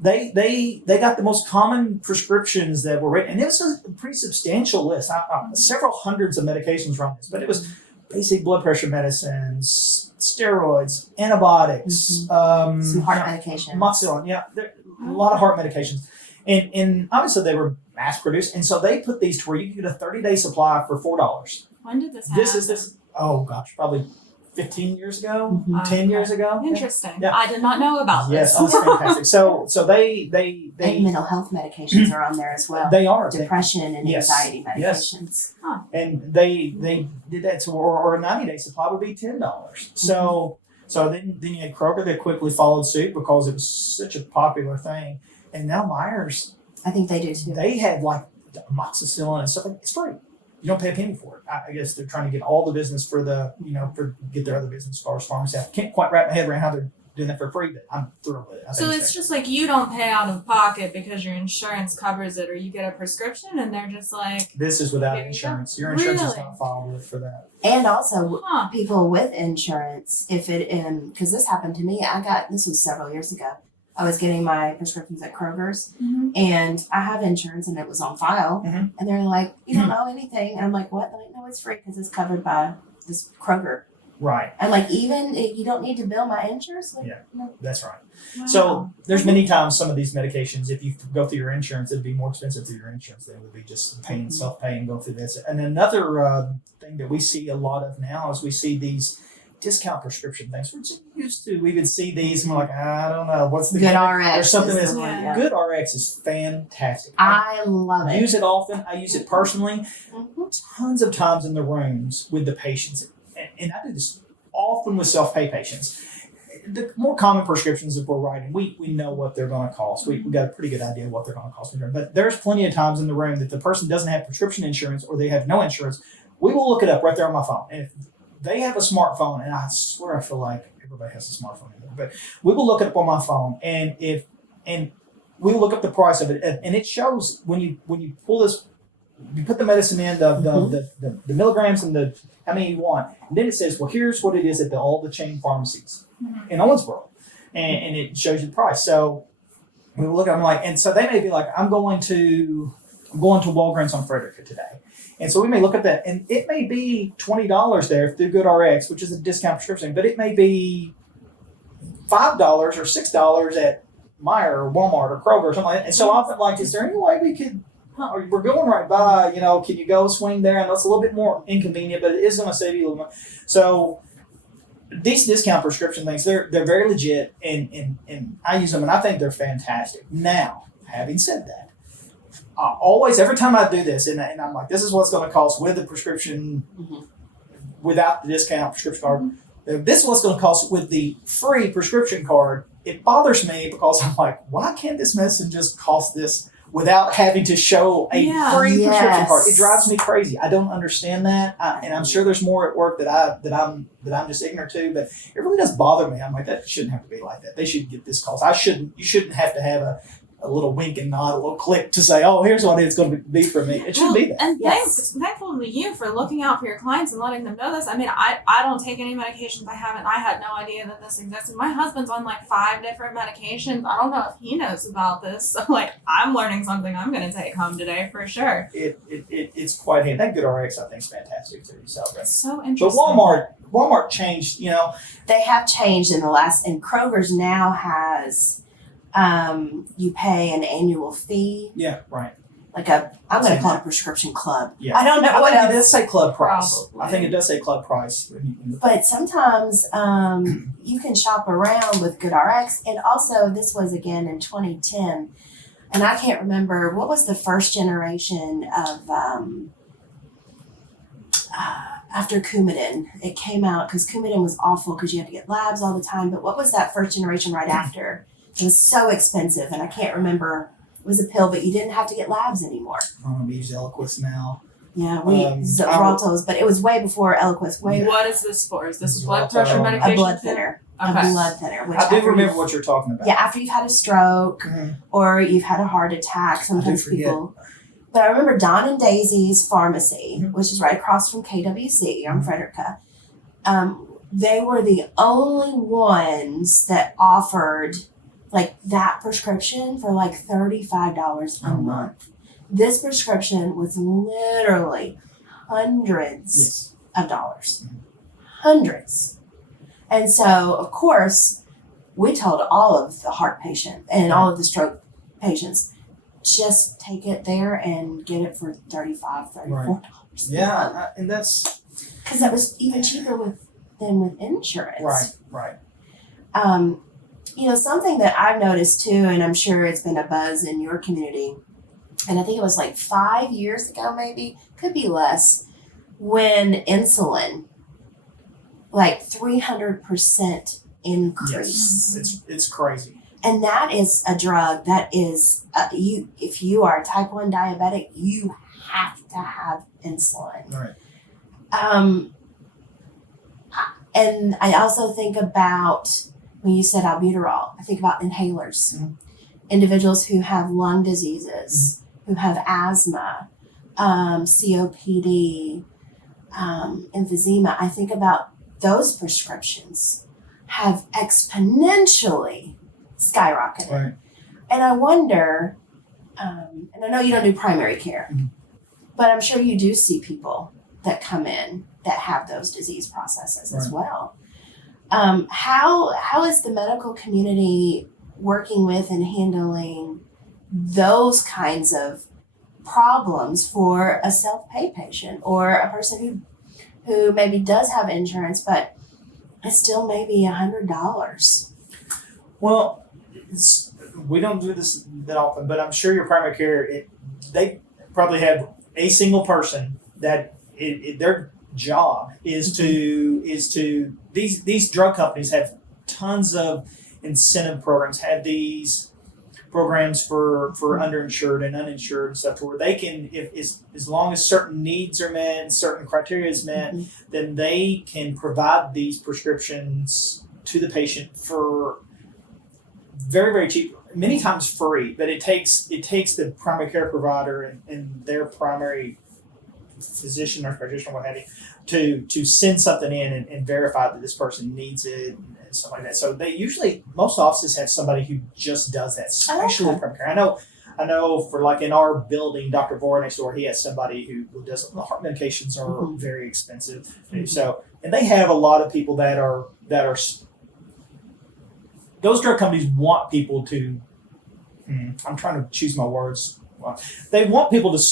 They got the most common prescriptions that were written, and it was a pretty substantial list. Several hundreds of medications were on this, but it was basic blood pressure medicines, steroids, antibiotics, Some heart medication. Moxilin, a lot of heart medications, and obviously they were mass produced, and so they put these to where you could get a 30-day supply for $4. When did this happen? This is oh gosh, probably 15 years ago, 10 years ago. Interesting. Yeah. I did not know about this. Yes, that's fantastic. So they And mental health medications are on there as well. they are Depression and Yes. anxiety Yes. medications. and they did that. So or a 90-day supply would be $10. So then you had Kroger that quickly followed suit because it was such a popular thing, and now Myers, I think they do too. they had like amoxicillin and stuff. It's free. You don't pay a penny for it. I guess they're trying to get all the business for get their other business as far as pharmacy. I can't quite wrap my head around how they're doing that for free, but I'm thrilled with it. I So think it's just like you don't pay out of pocket because your insurance covers it, or you get a prescription and they're just like, this is without There you insurance. go. Your insurance is Really? not filed with for that. And also huh. people with insurance, if it because this happened to me, this was several years ago. I was getting my prescriptions at Kroger's, and I have insurance, and it was on file. Mhm. And they're like, "You don't owe anything," and I'm like, "What?" They're like, "No, it's free because it's covered by this Kroger." Right. I'm like, "Even you don't need to bill my insurance?" Like, Yeah. no. That's right. Wow. So there's many times some of these medications, if you go through your insurance, it'd be more expensive through your insurance than it would be just paying self-paying, go through this. And another thing that we see a lot of now is we see these discount prescription things, which used to we would see these and we're like, I don't know, what's the Good RX. There's something is that's the one, Yeah. Good RX is fantastic. I love it. use it often. I use it personally. Mhm. Tons of times in the rooms with the patients, and I do this often with self-pay patients. The more common prescriptions that we're writing, we know what they're going to cost. We got a pretty good idea of what they're going to cost. But there's plenty of times in the room that the person doesn't have prescription insurance or they have no insurance. We will look it up right there on my phone. And if they have a smartphone, and I swear I feel like everybody has a smartphone, but we will look it up on my phone, and we will look up the price of it, and it shows when you pull this, you put the medicine in the milligrams and the how many you want, and then it says, well, here's what it is at all the chain pharmacies in Owensboro, and it shows you the price. So we will look at them and so they may be like, I'm going to Walgreens on Frederica today. And so we may look at that, and it may be $20 there through GoodRx, which is a discount prescription, but it may be $5 or $6 at Meijer or Walmart or Kroger or something like that. And so often, is there any way we could, or we're going right by, can you go swing there? I know it's a little bit more inconvenient, but it is going to save you a little more. So these discount prescription things, they're very legit, and I use them, and I think they're fantastic. Now, having said that, always, every time I do this, and I'm like, this is what's going to cost with the prescription, without the discount prescription card. This is what's going to cost with the free prescription card. It bothers me because I'm like, why can't this medicine just cost this without having to show a free prescription card? It drives me crazy. I don't understand that, and I'm sure there's more at work that I'm just ignorant to. But it really does bother me. I'm like, that shouldn't have to be like that. They should get this cost. You shouldn't have to have a little wink and nod, a little click to say, oh, here's what it's going to be for me. It shouldn't be that. And thankful to you for looking out for your clients and letting them know this. I mean, I don't take any medications. I had no idea that this existed. My husband's on 5 different medications. I don't know if he knows about this. So I'm learning something I'm going to take home today for sure. It's quite handy. That GoodRx, I think, is fantastic too. So It's so interesting. But Walmart changed, They have changed in the last, and Kroger's now has, you pay an annual fee. Yeah, right. I'm going to call it a prescription club. Yeah. I don't know what I think else. it does say club price. Probably. I think it does say club price. But sometimes you can shop around with GoodRx. And also, this was again in 2010. And I can't remember, what was the first generation of, after Coumadin? It came out because Coumadin was awful because you had to get labs all the time. But what was that first generation right after? It was so expensive. And I can't remember. It was a pill, but you didn't have to get labs anymore. We use Eliquis now. Yeah, Xarelto's, but it was way before Eliquis. What is this for? Is this blood Xarelto. pressure medication? A blood thinner. Okay. A blood thinner. Which I do after remember what you're talking about. Yeah, after you've had a stroke Mhm. or you've had a heart attack, sometimes forget. people. But I remember Don and Daisy's pharmacy, Mhm. which is right across from KWC on Mhm. Frederica. They were the only ones that offered like that prescription for like $35 a Oh, month. This prescription was literally hundreds Yes. of dollars. Mhm. Hundreds. And so, of course, we told all of the heart patients and all of the stroke patients, just take it there and get it for $35, $34 a month. Yeah, and that's Because that was even cheaper than with insurance. right. Something that I've noticed too, and I'm sure it's been a buzz in your community, and I think it was like 5 years ago, maybe, could be less, when insulin, like 300% increase. Yes, it's crazy. And that is a drug that is, if you are a type 1 diabetic, you have to have insulin. Right. And I also think about, when you said albuterol, I think about inhalers. Mhm. Individuals who have lung diseases, who have asthma, COPD, emphysema. I think about those prescriptions have exponentially skyrocketed. Right. And I wonder, and I know you don't do primary care, Mhm. but I'm sure you do see people that come in that have those disease processes as Right. well. How is the medical community working with and handling those kinds of problems for a self-pay patient or a person who maybe does have insurance, but it's still maybe $100? Well, we don't do this that often, but I'm sure your primary care, they probably have a single person that their job is to these drug companies have tons of incentive programs, have these programs for underinsured and uninsured and stuff, where they can, if as long as certain needs are met and certain criteria is met, then they can provide these prescriptions to the patient for very, very cheap, many times free, but it takes the primary care provider and their primary physician or practitioner, what have you, to send something in and verify that this person needs it and stuff like that. So they usually, most offices have somebody who just does that, especially with primary care. I know for like in our building, Dr. Vore next door, he has somebody who does, the heart medications are very expensive. So, and they have a lot of people that are those drug companies want people to, I'm trying to choose my words. Well, they want people to,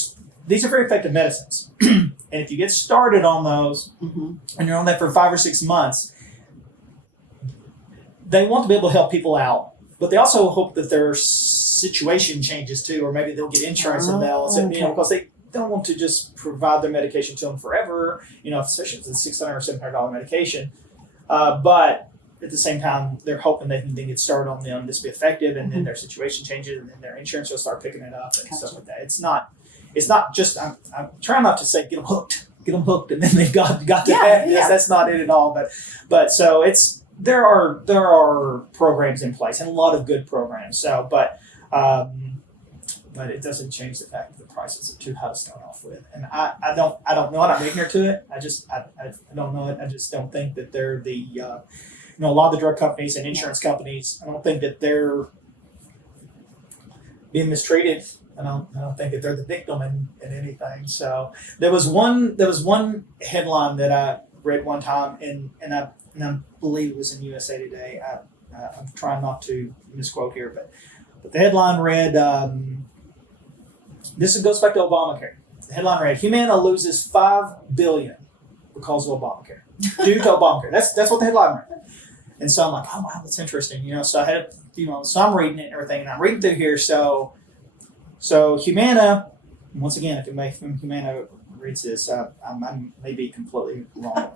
these are very effective medicines. And if you get started on those and you're on that for 5 or 6 months, they want to be able to help people out, but they also hope that their situation changes too, or maybe they'll get insurance and because they don't want to just provide their medication to them forever, especially if it's a $600 or $700 medication. But at the same time, they're hoping they can then get started on them, this be effective, and then their situation changes, and then their insurance will start picking it up and stuff like that. It's not just, I'm trying not to say get them hooked, and then they've got to have this. That's not it at all. But so there are programs in place, and a lot of good programs. So, but it doesn't change the fact that the prices are too high to start off with. And I don't know it. I'm ignorant to it. I don't know it. I just don't think that they're the a lot of the drug companies and insurance companies, I don't think that they're being mistreated. I don't think that they're the victim in anything. So there was one headline that I read one time, and I believe it was in USA Today. I'm trying not to misquote here, but the headline read, this goes back to Obamacare. The headline read, Humana loses $5 billion because of Obamacare, due to Obamacare. That's what the headline read. And so I'm like, oh wow, that's interesting. So I had, so I'm reading it and everything, and I'm reading through here. So Humana, once again, if Humana reads this, I may be completely wrong.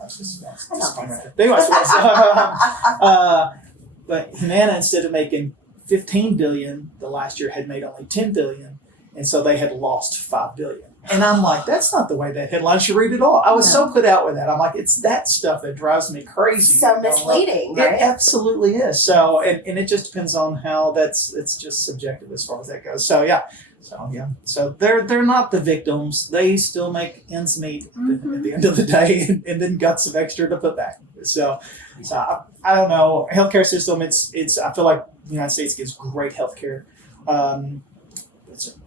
But Humana, instead of making $15 billion the last year, had made only $10 billion, And so they had lost $5 billion. And I'm like, that's not the way that headline should read at all. I was so put out with that. I'm like, it's that stuff that drives me crazy. So misleading, right? It absolutely is. So, and it just depends on how it's just subjective as far as that goes. So, yeah. So they're not the victims. They still make ends meet at the end of the day, and then got some extra to put back. So I don't know. Healthcare system. It's. I feel like the United States gives great healthcare.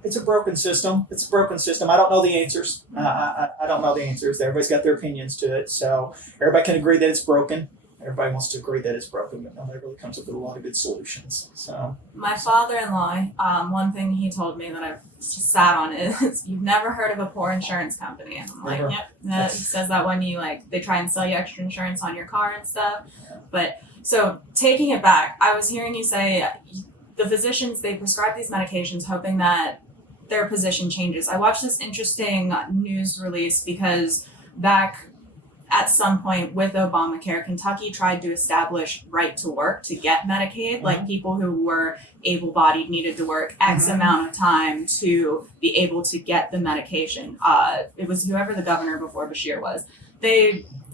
It's a broken system. It's a broken system. I don't know the answers. I don't know the answers. Everybody's got their opinions to it. So everybody can agree that it's broken. Everybody wants to agree that it's broken, but nobody really comes up with a lot of good solutions. So my father-in-law, one thing he told me that I've just sat on is, you've never heard of a poor insurance company. And I'm like, yep. He says that when you they try and sell you extra insurance on your car and stuff. Yeah. But so taking it back, I was hearing you say the physicians, they prescribe these medications hoping that their position changes. I watched this interesting news release because back at some point with Obamacare, Kentucky tried to establish right to work to get Medicaid. Like people who were able-bodied needed to work X amount of time to be able to get the medication. It was whoever the governor before Bashir was.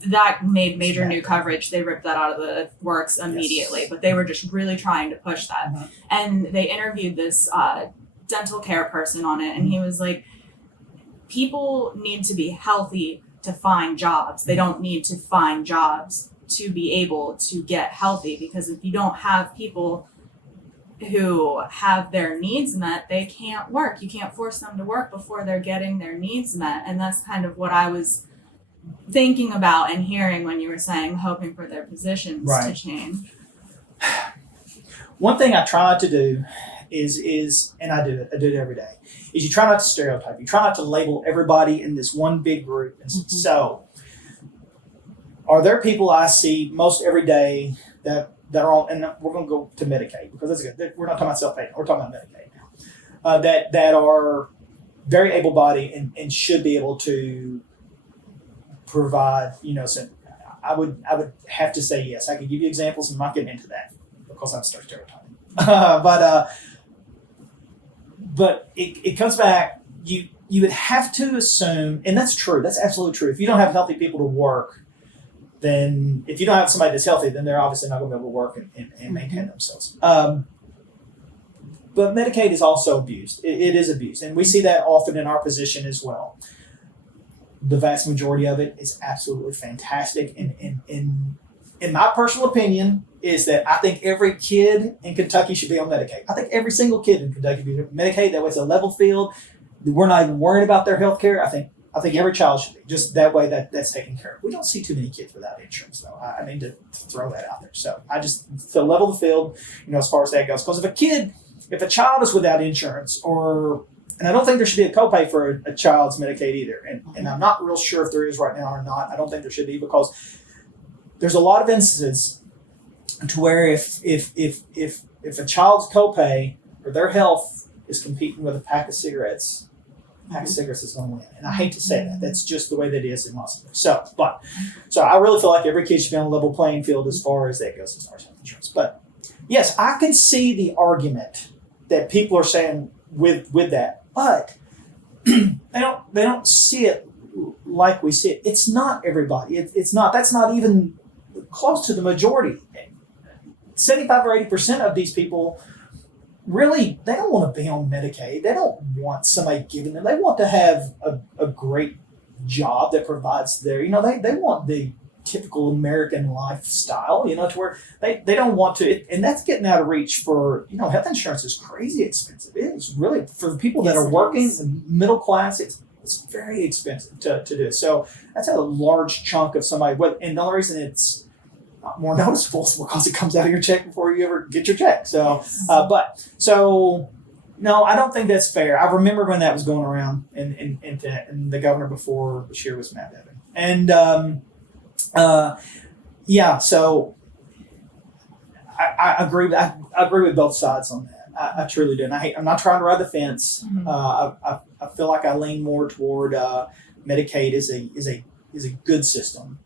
That made major new coverage. They ripped that out of the works immediately, but they were just really trying to push that. And they interviewed this dental care person on it, and he was like, people need to be healthy to find jobs. They don't need to find jobs to be able to get healthy, because if you don't have people who have their needs met, they can't work. You can't force them to work before they're getting their needs met. And that's kind of what I was thinking about and hearing when you were saying hoping for their positions to change. One thing I try not to do is and I do it every day, is you try not to stereotype. You try not to label everybody in this one big group. And so are there people I see most every day that are on, and we're going to go to Medicaid because that's good. We're not talking about self-pay. We're talking about Medicaid now. That are very able-bodied and should be able to provide, so I would have to say yes. I could give you examples. I'm not getting into that because I'm stereotyping. But it comes back, you would have to assume, and that's true, that's absolutely true. If you don't have healthy people to work, then if you don't have somebody that's healthy, then they're obviously not going to be able to work and maintain themselves. But Medicaid is also abused. It is abused. And we see that often in our position as well. The vast majority of it is absolutely fantastic. And in my personal opinion, is that I think every kid in Kentucky should be on Medicaid. I think every single kid in Kentucky should be on Medicaid. That way it's a level field. We're not even worried about their health care. I think every child should be. Just that way that's taken care of. We don't see too many kids without insurance, though. I need to throw that out there. So I just, to level the field, as far as that goes. Because if a child is without insurance, and I don't think there should be a copay for a child's Medicaid either. And I'm not real sure if there is right now or not. I don't think there should be, because there's a lot of instances to where if a child's copay or their health is competing with a pack of cigarettes, is going to win. And I hate to say that. That's just the way that it is in most of it. So I really feel like every kid should be on a level playing field as far as that goes, as far as health insurance. But yes, I can see the argument that people are saying with that, but they don't see it like we see it. It's not everybody. It's not. That's not even close to the majority. 75 or 80% of these people really, they don't want to be on Medicaid. They don't want somebody giving them. They want to have a great job that provides their, they want the typical American lifestyle, to where they don't want to, and that's getting out of reach for, health insurance is crazy expensive. It is really, for the people that are working, the middle class, it's very expensive to do. So that's a large chunk of somebody, and the only reason it's not more noticeable is because it comes out of your check before you ever get your check. So, no, I don't think that's fair. I remember when that was going around, and the governor before Bashir was Matt Bevin. And so I agree. I agree with both sides on that. I truly do. And I'm not trying to ride the fence. I feel like I lean more toward Medicaid is a good system.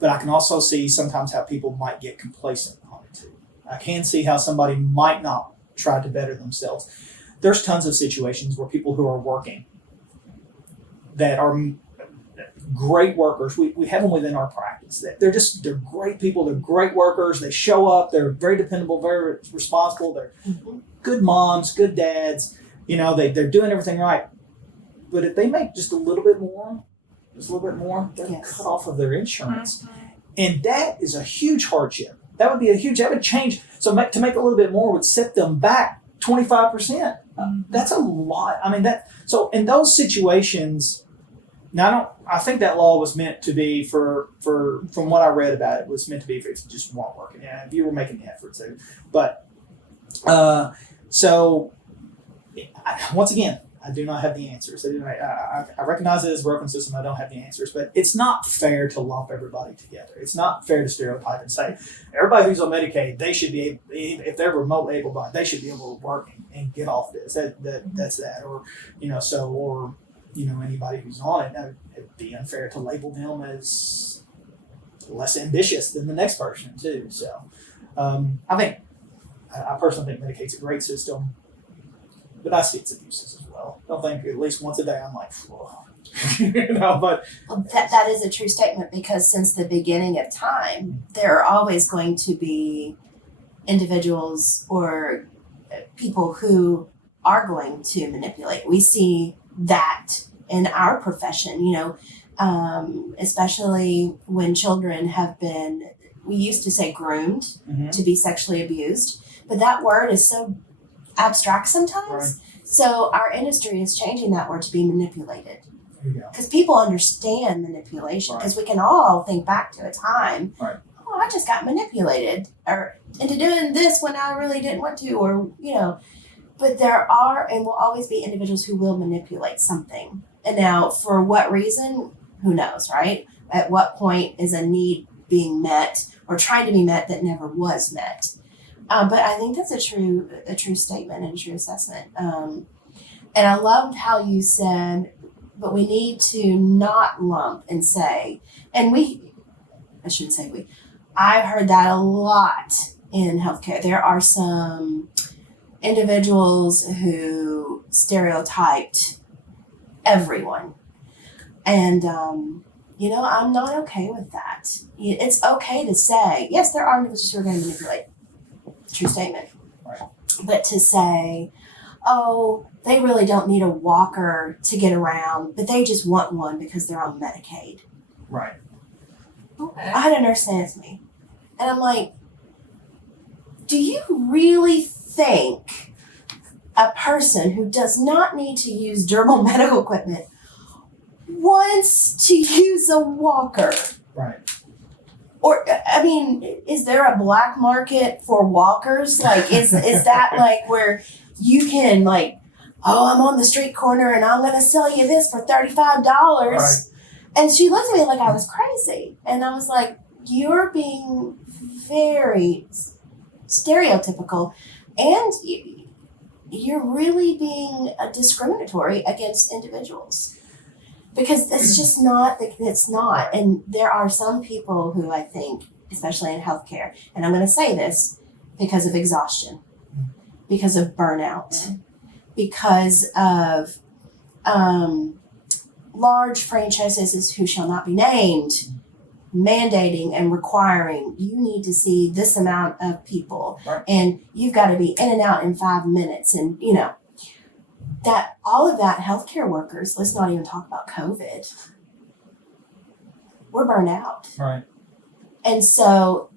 But I can also see sometimes how people might get complacent on it too. I can see how somebody might not try to better themselves. there's tons of situations where people who are working that are great workers, we have them within our practice. They're great people, they're great workers, they show up, they're very dependable, very responsible, they're good moms, good dads, they're doing everything right. But if they make just a little bit more, they're cut off of their insurance. And that is a huge hardship. That would change. So to make a little bit more would set them back 25%. That's a lot. I mean, so in those situations, now I think that law was meant to be for from what I read about it, was meant to be for if you just weren't working. Yeah, if you were making the effort. So once again, I do not have the answers. I recognize it as a broken system. I don't have the answers, but it's not fair to lump everybody together. It's not fair to stereotype and say everybody who's on Medicaid, they should be, if they're remotely able-bodied, they should be able to work and get off this. That's that, or anybody who's on it, it'd be unfair to label them as less ambitious than the next person too. So, I personally think Medicaid's a great system. But I see its abuses as well. I don't think at least once a day I'm like, whoa. But that is a true statement, because since the beginning of time, there are always going to be individuals or people who are going to manipulate. We see that in our profession, especially when children have been, we used to say groomed to be sexually abused, but that word is so abstract sometimes. Right. So our industry is changing that word to be manipulated. Because people understand manipulation. Because we can all think back to a time, oh, I just got manipulated into doing this when I really didn't want to, But there are and will always be individuals who will manipulate something. And now, for what reason, who knows, right? At what point is a need being met or trying to be met that never was met? But I think that's a true statement and a true assessment. And I loved how you said, but we need to not lump and say, I've heard that a lot in healthcare. There are some individuals who stereotyped everyone. And, I'm not okay with that. It's okay to say, yes, there are individuals who are going to manipulate. True statement. Right. But to say, oh, they really don't need a walker to get around, but they just want one because they're on Medicaid. Right. Okay. I had a nurse say it to me. And I'm like, do you really think a person who does not need to use durable medical equipment wants to use a walker? Right. Or, is there a black market for walkers? Like, is that like where you can I'm on the street corner and I'm going to sell you this for $35. Right. And she looked at me like I was crazy. And I was like, you're being very stereotypical, and you're really being discriminatory against individuals. Because it's just not, it's not. And there are some people who I think, especially in healthcare, and I'm going to say this because of exhaustion, because of burnout, because of large franchises who shall not be named, mandating and requiring, you need to see this amount of people, and you've got to be in and out in 5 minutes. And, that all of that healthcare workers, let's not even talk about COVID. We're burned out. Right. And so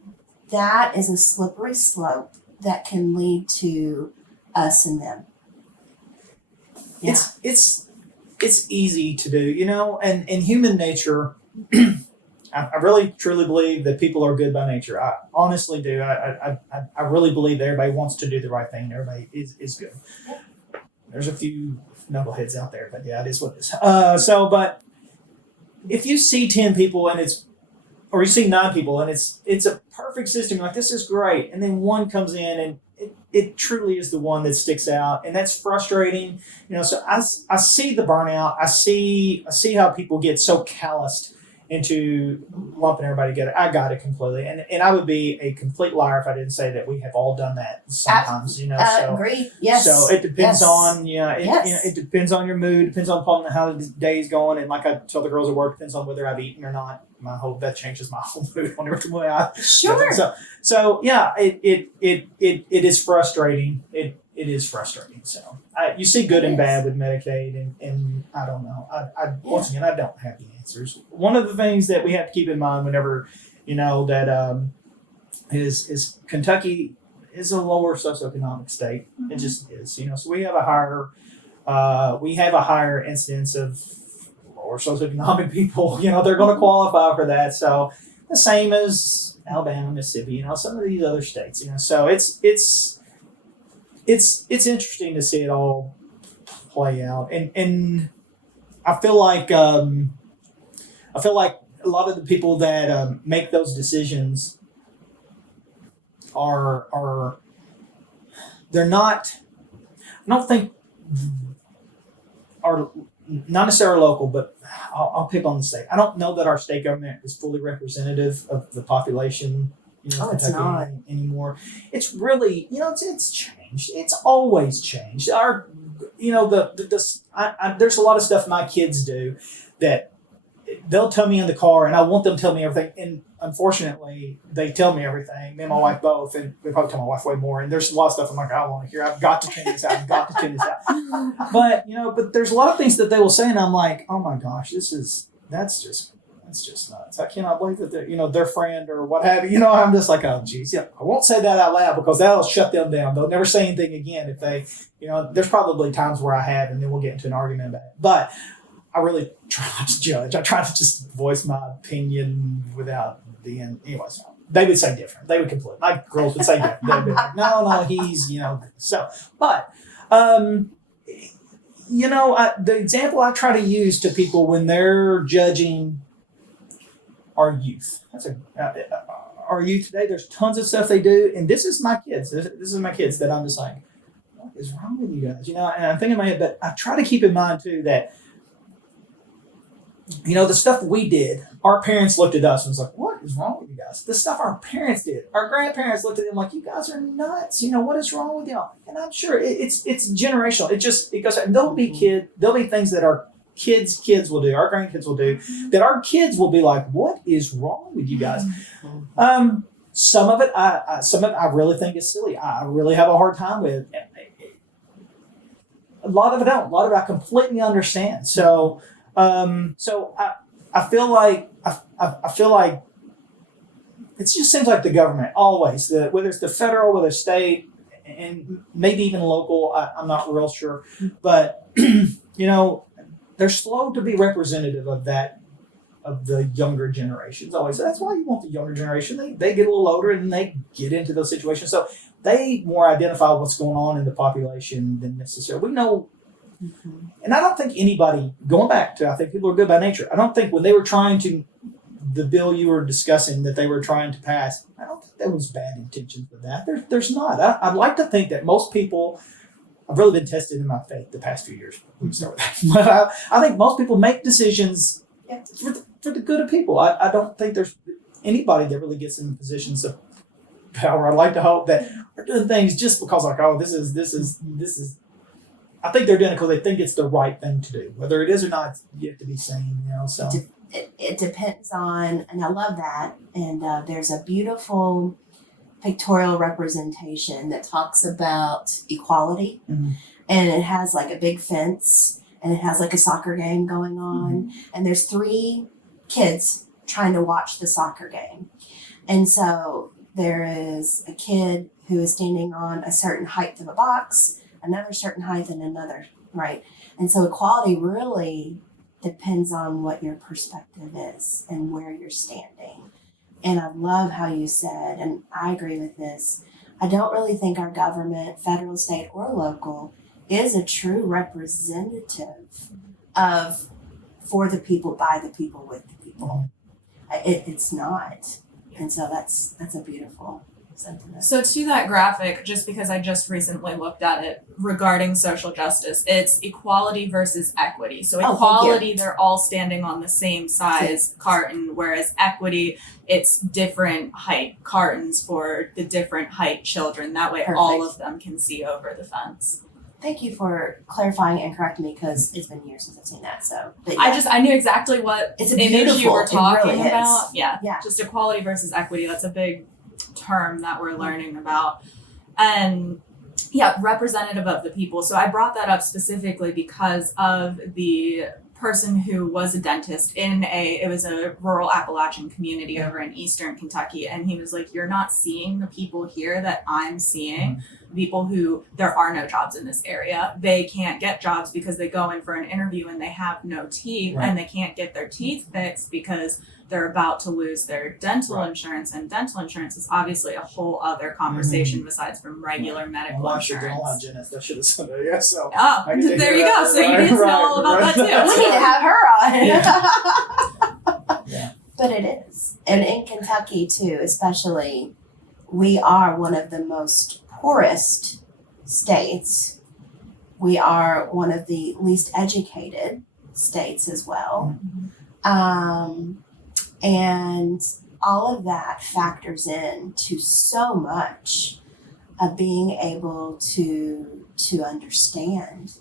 that is a slippery slope that can lead to us and them. Yeah. It's easy to do, and in human nature, I really truly believe that people are good by nature. I honestly do. I really believe that everybody wants to do the right thing. Everybody is good. There's a few knuckleheads out there, but yeah, it is what it is. But if you see 10 people or you see 9 people and it's a perfect system, like this is great, and then one comes in and it truly is the one that sticks out, and that's frustrating. So I see the burnout. I see how people get so calloused into lumping everybody together. I got it completely, and I would be a complete liar if I didn't say that we have all done that sometimes. So Agree. Yes. so it depends Yes. on Yes. it depends on your mood, depends on how the day's going, and like I tell the girls at work, depends on whether I've eaten or not. That changes my whole mood on every way I. Sure. So yeah, it is frustrating. It is frustrating. So you see good and bad with Medicaid, and I don't know. Once again, I don't have the answers. One of the things that we have to keep in mind whenever that is Kentucky is a lower socioeconomic state. Mm-hmm. It just is. So we have a higher incidence of lower socioeconomic people. They're going to qualify for that. So the same as Alabama, Mississippi. Some of these other states. So it's interesting to see it all play out, and I feel like a lot of the people that make those decisions are they're not. I don't think are not necessarily local, but I'll pick on the state. I don't know that our state government is fully representative of the population. It's not anymore. It's really, it's changed. It's always changed. There's a lot of stuff my kids do that they'll tell me in the car, and I want them to tell me everything. And unfortunately, they tell me everything. Me and my wife both, and we probably tell my wife way more. And there's a lot of stuff I'm like, I don't want to hear. I've got to tune this out. I've got to tune this out. But there's a lot of things that they will say, and I'm like, oh my gosh, that's just nuts. I cannot believe that their friend or what have you. I'm just like, oh geez, yeah. I won't say that out loud because that'll shut them down. They'll never say anything again if they, there's probably times where I have, and then we'll get into an argument about it. But I really try not to judge. I try to just voice my opinion without being. Anyways, they would say different. They would completely. My girls would say different. They'd be like, no, he's so. But the example I try to use to people when they're judging our youth. Our youth today. There's tons of stuff they do, and this is my kids. This is my kids that I'm just like, what is wrong with you guys? And I'm thinking in my head, but I try to keep in mind too that. The stuff we did, our parents looked at us and was like, what is wrong with you guys? The stuff our parents did, our grandparents looked at them like, you guys are nuts. What is wrong with y'all? And I'm sure it's generational. It goes, there'll be things that our kids will do, our grandkids will do, that our kids will be like, what is wrong with you guys? Some of it I really think is silly. I really have a hard time with. A lot of it I don't. A lot of it I completely understand. So I feel like it just seems like the government always, whether it's the federal, whether it's state, and maybe even local. I'm not real sure, but they're slow to be representative of the younger generations. Always, so that's why you want the younger generation. They get a little older and they get into those situations, so they more identify what's going on in the population than necessarily we know. Mm-hmm. And I don't think anybody, going back to, I think people are good by nature. I don't think when they were trying to, the bill you were discussing that they were trying to pass, I don't think there was bad intentions with that. There's not. I'd like to think that most people, I've really been tested in my faith the past few years. Let me start with that. But I think most people make decisions for the good of people. I don't think there's anybody that really gets in positions of power. I'd like to hope that we're doing things just because like, oh, this is. I think they're doing it because they think it's the right thing to do. Whether it is or not, it's yet to be seen. So it depends on, and I love that. And there's a beautiful pictorial representation that talks about equality, mm-hmm. and it has like a big fence, and it has like a soccer game going on, mm-hmm. and there's 3 kids trying to watch the soccer game, and so there is a kid who is standing on a certain height of a box, another certain height, and another, right? And so equality really depends on what your perspective is and where you're standing. And I love how you said, and I agree with this, I don't really think our government, federal, state, or local, is a true representative of for the people, by the people, with the people. It's not. And so that's a beautiful something that. So to that graphic, just because I just recently looked at it regarding social justice, it's equality versus equity. So Oh, equality, they're all standing on the same size carton, whereas equity, it's different height cartons for the different height children. That way all Perfect. of them can see over the fence. Thank you for clarifying and correcting me because it's been years since I've seen that. So, but yeah. I knew exactly what It's image beautiful. you were It talking really is. about. Yeah. Yeah. Just equality versus equity. That's a big term that we're learning about. And yeah, representative of the people. So I brought that up specifically because of the person who was a dentist it was a rural Appalachian community over in eastern Kentucky, and he was like, you're not seeing the people here that I'm seeing, people who there are no jobs in this area. They can't get jobs because they go in for an interview and they have no teeth, Right. and they can't get their teeth fixed because they're about to lose their dental Right. insurance, and dental insurance is obviously a whole other conversation besides from regular medical Well, I should insurance. hygienist. I should have said that. Yeah, so. Oh, I get to there hear you go. that. So you need to know all about Right. that We too. need to have her on. Yeah. But it is. And in Kentucky too, especially, we are one of the most poorest states. We are one of the least educated states as well. And all of that factors in to so much of being able to understand.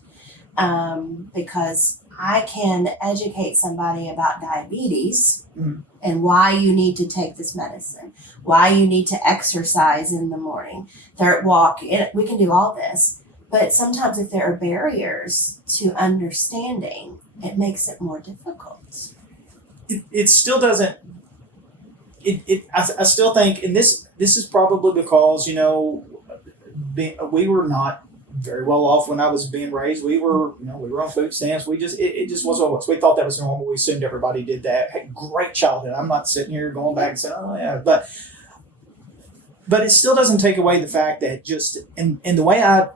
Because I can educate somebody about diabetes and why you need to take this medicine, why you need to exercise in the morning, walk. We can do all this, but sometimes if there are barriers to understanding, it makes it more difficult. It still doesn't. I still think, and this is probably because we were not very well off when I was being raised. We were on food stamps. We just it just was what it was. We thought that was normal. We assumed everybody did that. Had great childhood. I'm not sitting here going back and saying, oh yeah, but it still doesn't take away the fact that just in the way I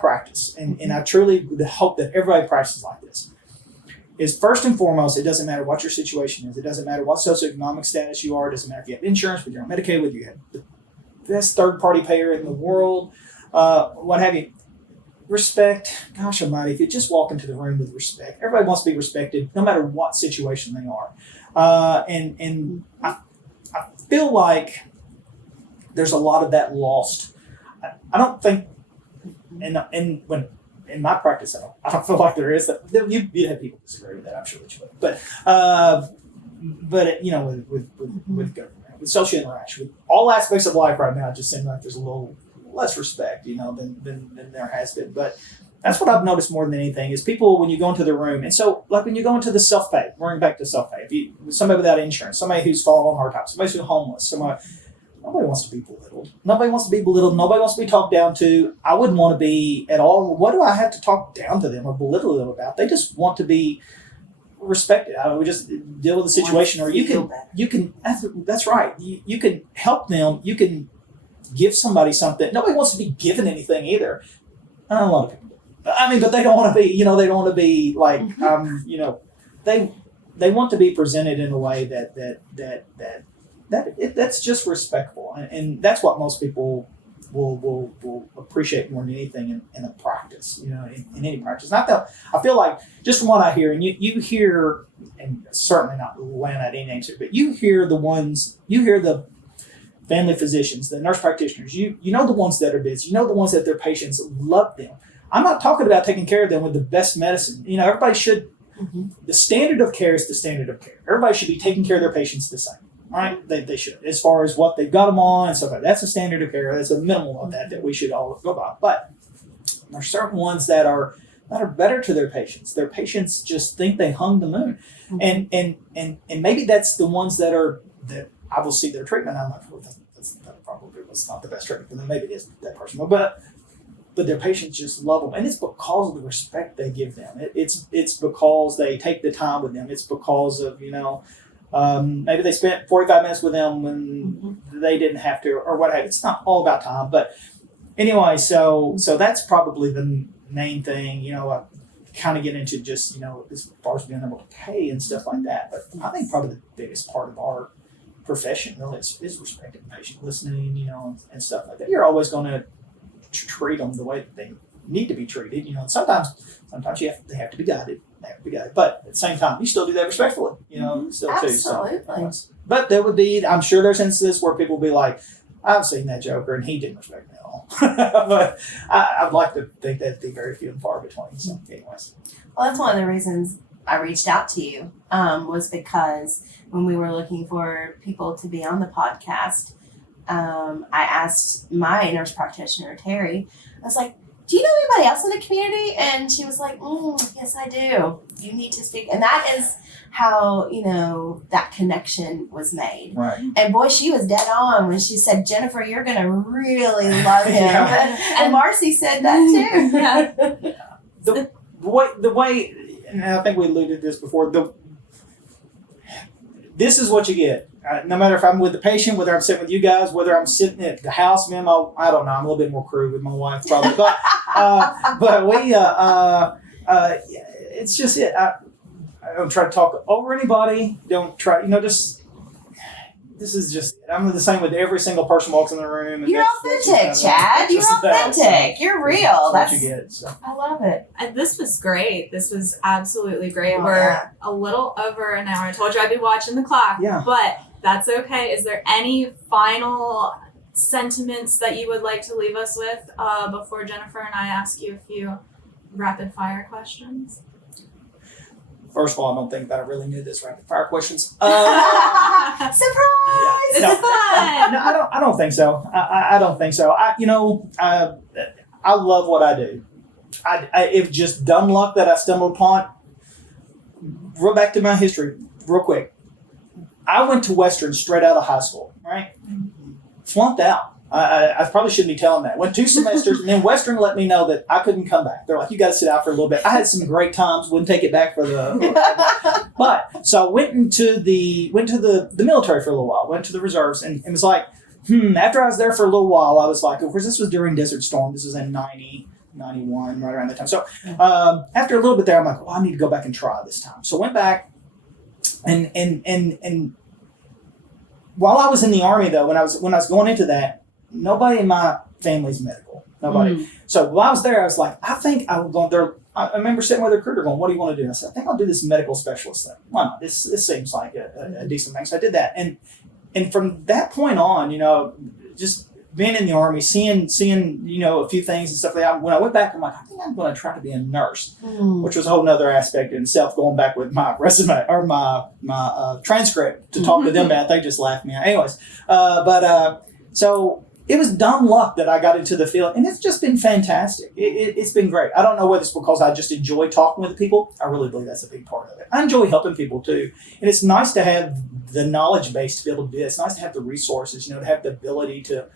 practice, and I truly hope that everybody practices like this, is first and foremost, it doesn't matter what your situation is. It doesn't matter what socioeconomic status you are. It doesn't matter if you have insurance, whether you're on Medicaid, whether you have the best third-party payer in the world, what have you. Respect, gosh almighty, if you just walk into the room with respect, everybody wants to be respected no matter what situation they are. And I feel like there's a lot of that lost. I don't think, in my practice, I don't feel like there is that. You'd have people disagree with that, I'm sure that you would. But with government, with social interaction, with all aspects of life right now, it just seems like there's a little less respect, than there has been. But that's what I've noticed more than anything is people, when you go into the room, and so like when you go into the self-pay, going back to self-pay, somebody without insurance, somebody who's fallen on hard times, somebody who's homeless, nobody wants to be belittled. Nobody wants to be belittled. Nobody wants to be talked down to. I wouldn't want to be at all. What do I have to talk down to them or belittle them about? They just want to be respected. We just deal with the situation, or you can. That's right. You can help them. You can give somebody something. Nobody wants to be given anything either. A lot of people do. But they don't want to be. They don't want to be like. They want to be presented in a way that's just respectful, and that's what most people will appreciate more than anything in a practice, in any practice. And I feel like, just from what I hear, and you hear, and certainly not laying out any names here, but you hear the family physicians, the nurse practitioners, you know the ones that are busy, the ones that their patients love them. I'm not talking about taking care of them with the best medicine. Everybody should, the standard of care is the standard of care. Everybody should be taking care of their patients the same. All right, they should, as far as what they've got them on and stuff like that. That's a standard of care. That's a minimum of that we should all go by. But there are certain ones that are better to their patients. Their patients just think they hung the moon, and maybe that's the ones that I will see their treatment. I'm like, well, that probably was not the best treatment for them. Maybe it is that person, but their patients just love them, and it's because of the respect they give them. It's because they take the time with them. It's because of maybe they spent 45 minutes with them when they didn't have to, or what have you. It's not all about time, but anyway, so that's probably the main thing. I kind of get into just as far as being able to pay and stuff like that. But I think probably the biggest part of our profession really is respecting patient listening, and stuff like that. You're always going to treat them the way that they need to be treated, and sometimes they have to be guided. But at the same time, you still do that respectfully, still Absolutely. too. So, but there would be, I'm sure there's instances where people will be like, I've seen that joker and he didn't respect me at all. But I'd like to think that'd be very few and far between. So anyways. Well, that's one of the reasons I reached out to you, was because when we were looking for people to be on the podcast, I asked my nurse practitioner, Terry, I was like, do you know anybody else in the community? And she was like, yes, I do. You need to speak. And that is how, that connection was made. Right. And boy, she was dead on when she said, Jennifer, you're going to really love him. And Maci said that too. Yeah. The way, and I think we alluded to this before, this is what you get. No matter if I'm with the patient, whether I'm sitting with you guys, whether I'm sitting at the house, I don't know, I'm a little bit more crude with my wife probably, but we, it's just it. I don't try to talk over anybody. Don't try, this is just, I'm the same with every single person walks in the room. And You're authentic, Chad. You're authentic. You're real. That's what you get. So. I love it. And this was great. This was absolutely great. Oh, We're a little over an hour. I told you I'd be watching the clock. Yeah. But that's okay. Is there any final sentiments that you would like to leave us with before Jennifer and I ask you a few rapid fire questions? First of all, I don't think that I really knew this rapid fire questions. Surprise! This No. is fun. No, I don't think so. I don't think so. I love what I do. It's just dumb luck that I stumbled upon. Real back to my history, real quick. I went to Western straight out of high school, right? Flunked out. I probably shouldn't be telling that. Went 2 semesters, and then Western let me know that I couldn't come back. They're like, you got to sit out for a little bit. I had some great times. Wouldn't take it back for the. But so I went to the military for a little while. Went to the reserves, and it was like, After I was there for a little while, I was like, of course, this was during Desert Storm. This was in 90, 91, right around that time. So after a little bit there, I'm like, well, I need to go back and try this time. So I went back, and while I was in the Army, though, when I was going into that, nobody in my family's medical. Nobody. So while I was there, I was like, I think I will go there. I remember sitting with a recruiter going, what do you want to do? I said, I think I'll do this medical specialist thing. Why not? This seems like a decent thing. So I did that. And from that point on, just being in the Army, seeing a few things and stuff like that, when I went back, I'm like, I think I'm going to try to be a nurse, which was a whole nother aspect in itself, going back with my resume or my transcript to talk to them about. They just laughed me out. Anyways, so it was dumb luck that I got into the field, and it's just been fantastic. It's been great. I don't know whether it's because I just enjoy talking with people. I really believe that's a big part of it. I enjoy helping people too, and it's nice to have the knowledge base to be able to do that. It's nice to have the resources, to have the ability to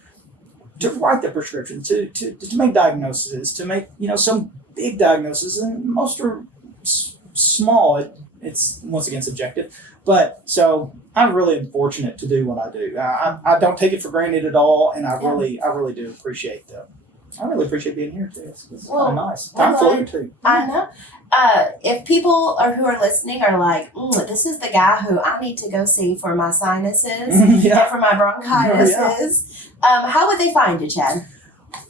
write the prescription, to make diagnoses, to make some big diagnoses, and most are small. It's once again subjective, but so I'm really fortunate to do what I do. I don't take it for granted at all, and I really do appreciate being here too. It's kind of nice. Time flew too. I know. If people who are listening are like, this is the guy who I need to go see for my sinuses and for my bronchitis, how would they find you, Chad?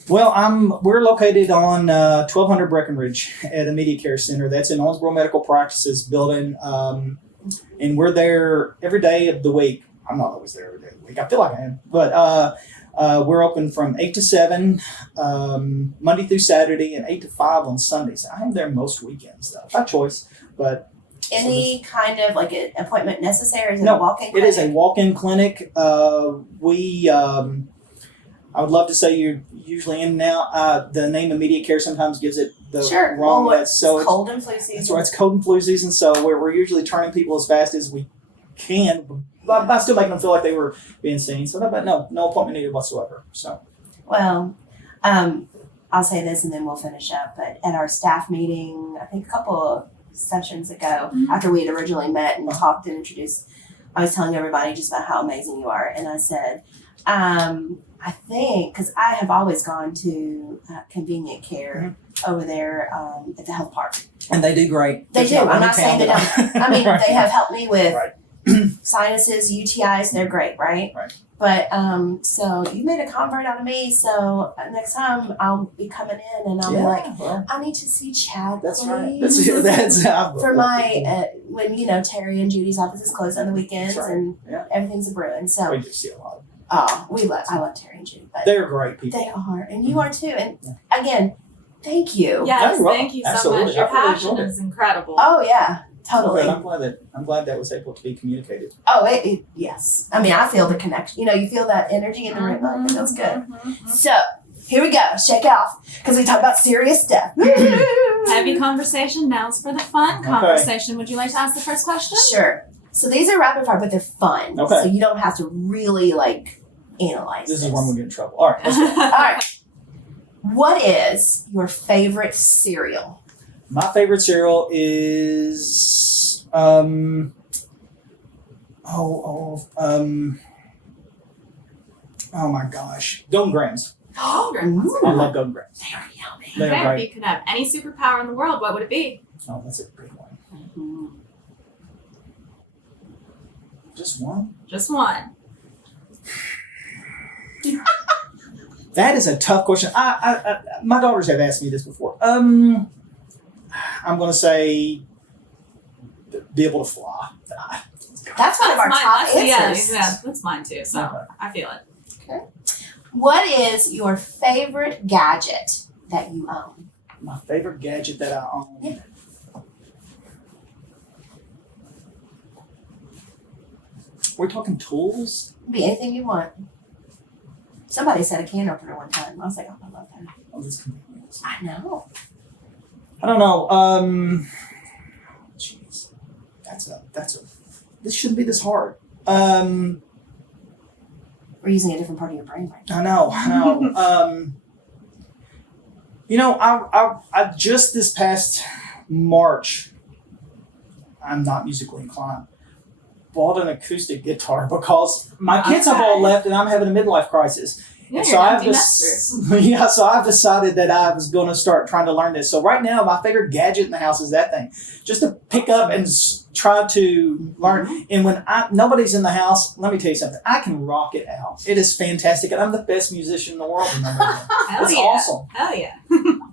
Well, we're located on 1200 Breckenridge at Immediate Care Center. That's in Owensboro Medical Practices building, and we're there every day of the week. I'm not always there every day of the week. I feel like I am, but we're open from 8 to 7 Monday through Saturday, and 8 to 5 on Sundays. I am there most weekends, though, by choice. But any kind of like an appointment necessary? Is it no, a walk-in clinic? It is a walk-in clinic. I would love to say you're usually in and out. The name Immediate Care sometimes gives it the wrong way. So it's cold and flu season. That's right. It's cold and flu season, so we're usually turning people as fast as we can, by still making them feel like they were being seen. So, but no appointment needed whatsoever. So, well, I'll say this and then we'll finish up. But at our staff meeting, I think a couple of sessions ago, after we had originally met and talked and introduced, I was telling everybody just about how amazing you are, and I said, I think, because I have always gone to convenient care over there at the health park. And they do great. They do. I'm not saying they don't. I mean, they have helped me with sinuses, UTIs, they're great, right? Right. But so you made a convert out of me. So next time I'll be coming in and I'll be like, well, I need to see Chad. that's please. right. That's For my when Terry and Judy's office is closed on the weekends That's right. and Yeah. everything's a brewing. So we do see a lot. I love Terry and Judy, but They're great people. they are, and you are too. And again, thank you. Yes, you're welcome. thank you so Absolutely. much. Your I really passion enjoyed it. is incredible. Oh yeah, totally. Okay, I'm glad that was able to be communicated. Oh, yes. I mean, I feel the connection. You feel that energy in the room. Like, it feels good. So, here we go. Shake it off. Because we talk about serious stuff. Heavy conversation. Now's for the fun conversation. Would you like to ask the first question? Sure. So, these are rapid fire, but they're fun. Okay. So, you don't have to really, analyze This is when we get in trouble. All right, let's go. All right. What is your favorite cereal? My favorite cereal is oh my gosh, Golden Grams. Ooh. I love Golden Grams. They're yummy. They're Okay, if great. you could have any superpower in the world, what would it be? Oh, that's a big one. Just one? Just one. That is a tough question. I my daughters have asked me this before. I'm gonna say be able to fly. That's one of our mine. top That's, answers. yeah, that's mine too. So Okay. I feel it. What is your favorite gadget that you own? My favorite gadget that I own. Yeah. We're talking tools? Be anything you want. Somebody said a can opener one time. I was like, oh, I love that. Oh, this convenience. I know. I don't know. Jeez, that's a. This shouldn't be this hard. We're using a different part of your brain right now. I know. I just this past March, I'm not musically inclined, bought an acoustic guitar because my kids have all left and I'm having a midlife crisis. Yeah, And you're an I've empty nester. so I've decided that I was going to start trying to learn this. So right now, my favorite gadget in the house is that thing, just to pick up and try to learn. And when nobody's in the house, let me tell you something. I can rock it out. It is fantastic, and I'm the best musician in the world. Hell It's yeah. awesome. Hell yeah.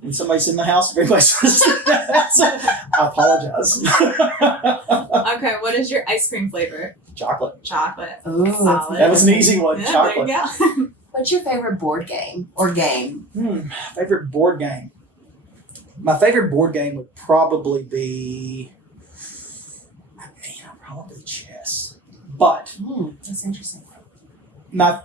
When somebody's in the house, everybody's I apologize. Okay, what is your ice cream flavor? Chocolate. Chocolate. Ooh, Solid. That was an easy one. Yeah, Chocolate. there you go. What's your favorite board game or game? Favorite board game. My favorite board game would probably be, probably chess. But That's interesting. my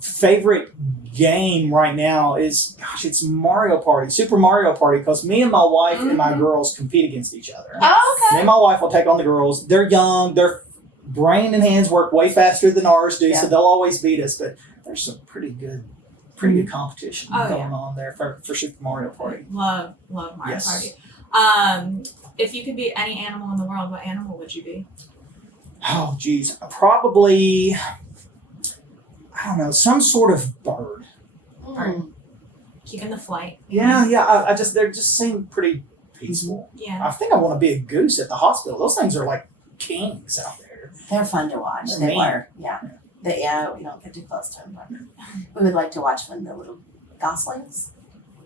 favorite game right now is, it's Mario Party, Super Mario Party, because me and my wife and my girls compete against each other. Oh, Me and my wife will take on the girls. They're young. Their brain and hands work way faster than ours do, so they'll always beat us. But there's some pretty good competition going on there for Super Mario Party. Love Mario Yes. Party. If you could be any animal in the world, what animal would you be? Oh, geez. Probably, I don't know, some sort of bird. Keeping the flight. Yeah. They just seem pretty peaceful. Yeah. I think I want to be a goose at the hospital. Those things are like kings out there. They're fun to watch. They're They mean. were. Yeah. We don't get too close to them. But we would like to watch when the little goslings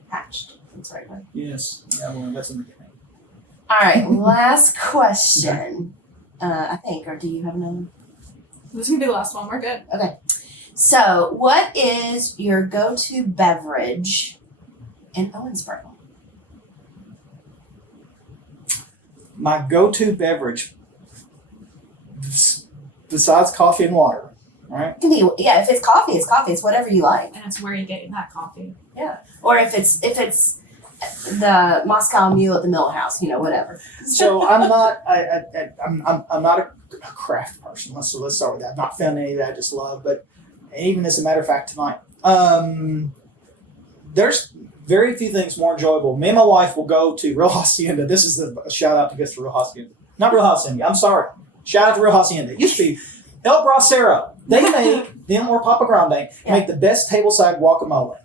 hatched. That's right. One. Yes. Yeah, well, that's in the beginning. All right. Last question. I think, or do you have another? This is going to be the last one. We're good. Okay. So, what is your go-to beverage in Owensboro? My go-to beverage, besides coffee and water, right? It can be, if it's coffee, it's coffee. It's whatever you like. And it's where you get that coffee. Or if it's the Moscow Mule at the Mill House, whatever. So I'm not. I'm not a craft person. Let's start with that. I've not found any that I just love, but even as a matter of fact, tonight, there's very few things more enjoyable. Me and my wife will go to Real Hacienda. This is a shout out to guys to Real Hacienda. Not Real Hacienda. I'm sorry. Shout out to Real Hacienda. It used to be El Bracero. They make them or Papa Grande make the best tableside guacamole.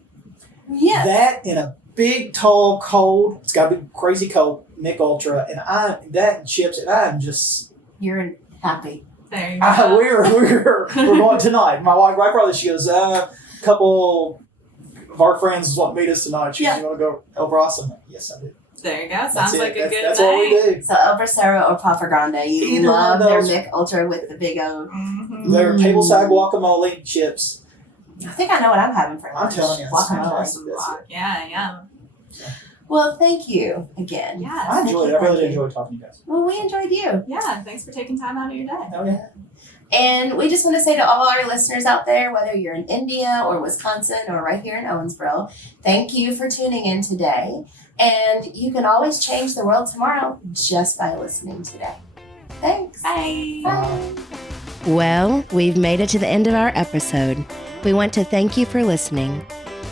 Yeah. That in a big, tall, cold. It's got to be crazy cold. Mick Ultra and that chips, and I'm just. You're happy. There you go. We're going tonight. My wife, right brother, she goes, a couple of our friends want to meet us tonight. You want to go El Brazo? I'm like, yes, I do. There you go. Sounds like a good That's night. what we do. So El Bracero or Papa Grande, you Either love one their of those. Mick Ultra with the big O. Mm-hmm. They're table side guacamole chips. I think I know what I'm having for I'm lunch. telling you, Guacamole. that's it. Yeah. Well, thank you again. Yeah. I enjoyed it. I really Thank you. enjoyed talking to you guys. Well, we enjoyed you. Yeah. Thanks for taking time out of your day. Oh yeah. And we just want to say to all our listeners out there, whether you're in India or Wisconsin or right here in Owensboro, thank you for tuning in today. And you can always change the world tomorrow just by listening today. Thanks. Bye. Bye. Well, we've made it to the end of our episode. We want to thank you for listening.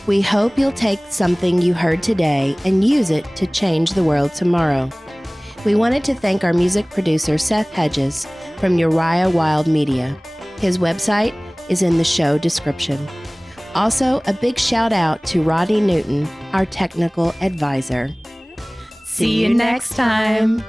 We hope you'll take something you heard today and use it to change the world tomorrow. We wanted to thank our music producer, Seth Hedges, from Uriah Wild Media. His website is in the show description. Also, a big shout out to Rodney Newton, our technical advisor. See you next time.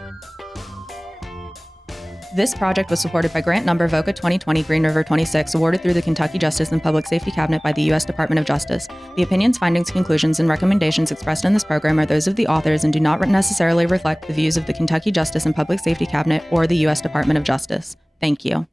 This project was supported by grant number VOCA 2020 Green River 26, awarded through the Kentucky Justice and Public Safety Cabinet by the U.S. Department of Justice. The opinions, findings, conclusions, and recommendations expressed in this program are those of the authors and do not necessarily reflect the views of the Kentucky Justice and Public Safety Cabinet or the U.S. Department of Justice. Thank you.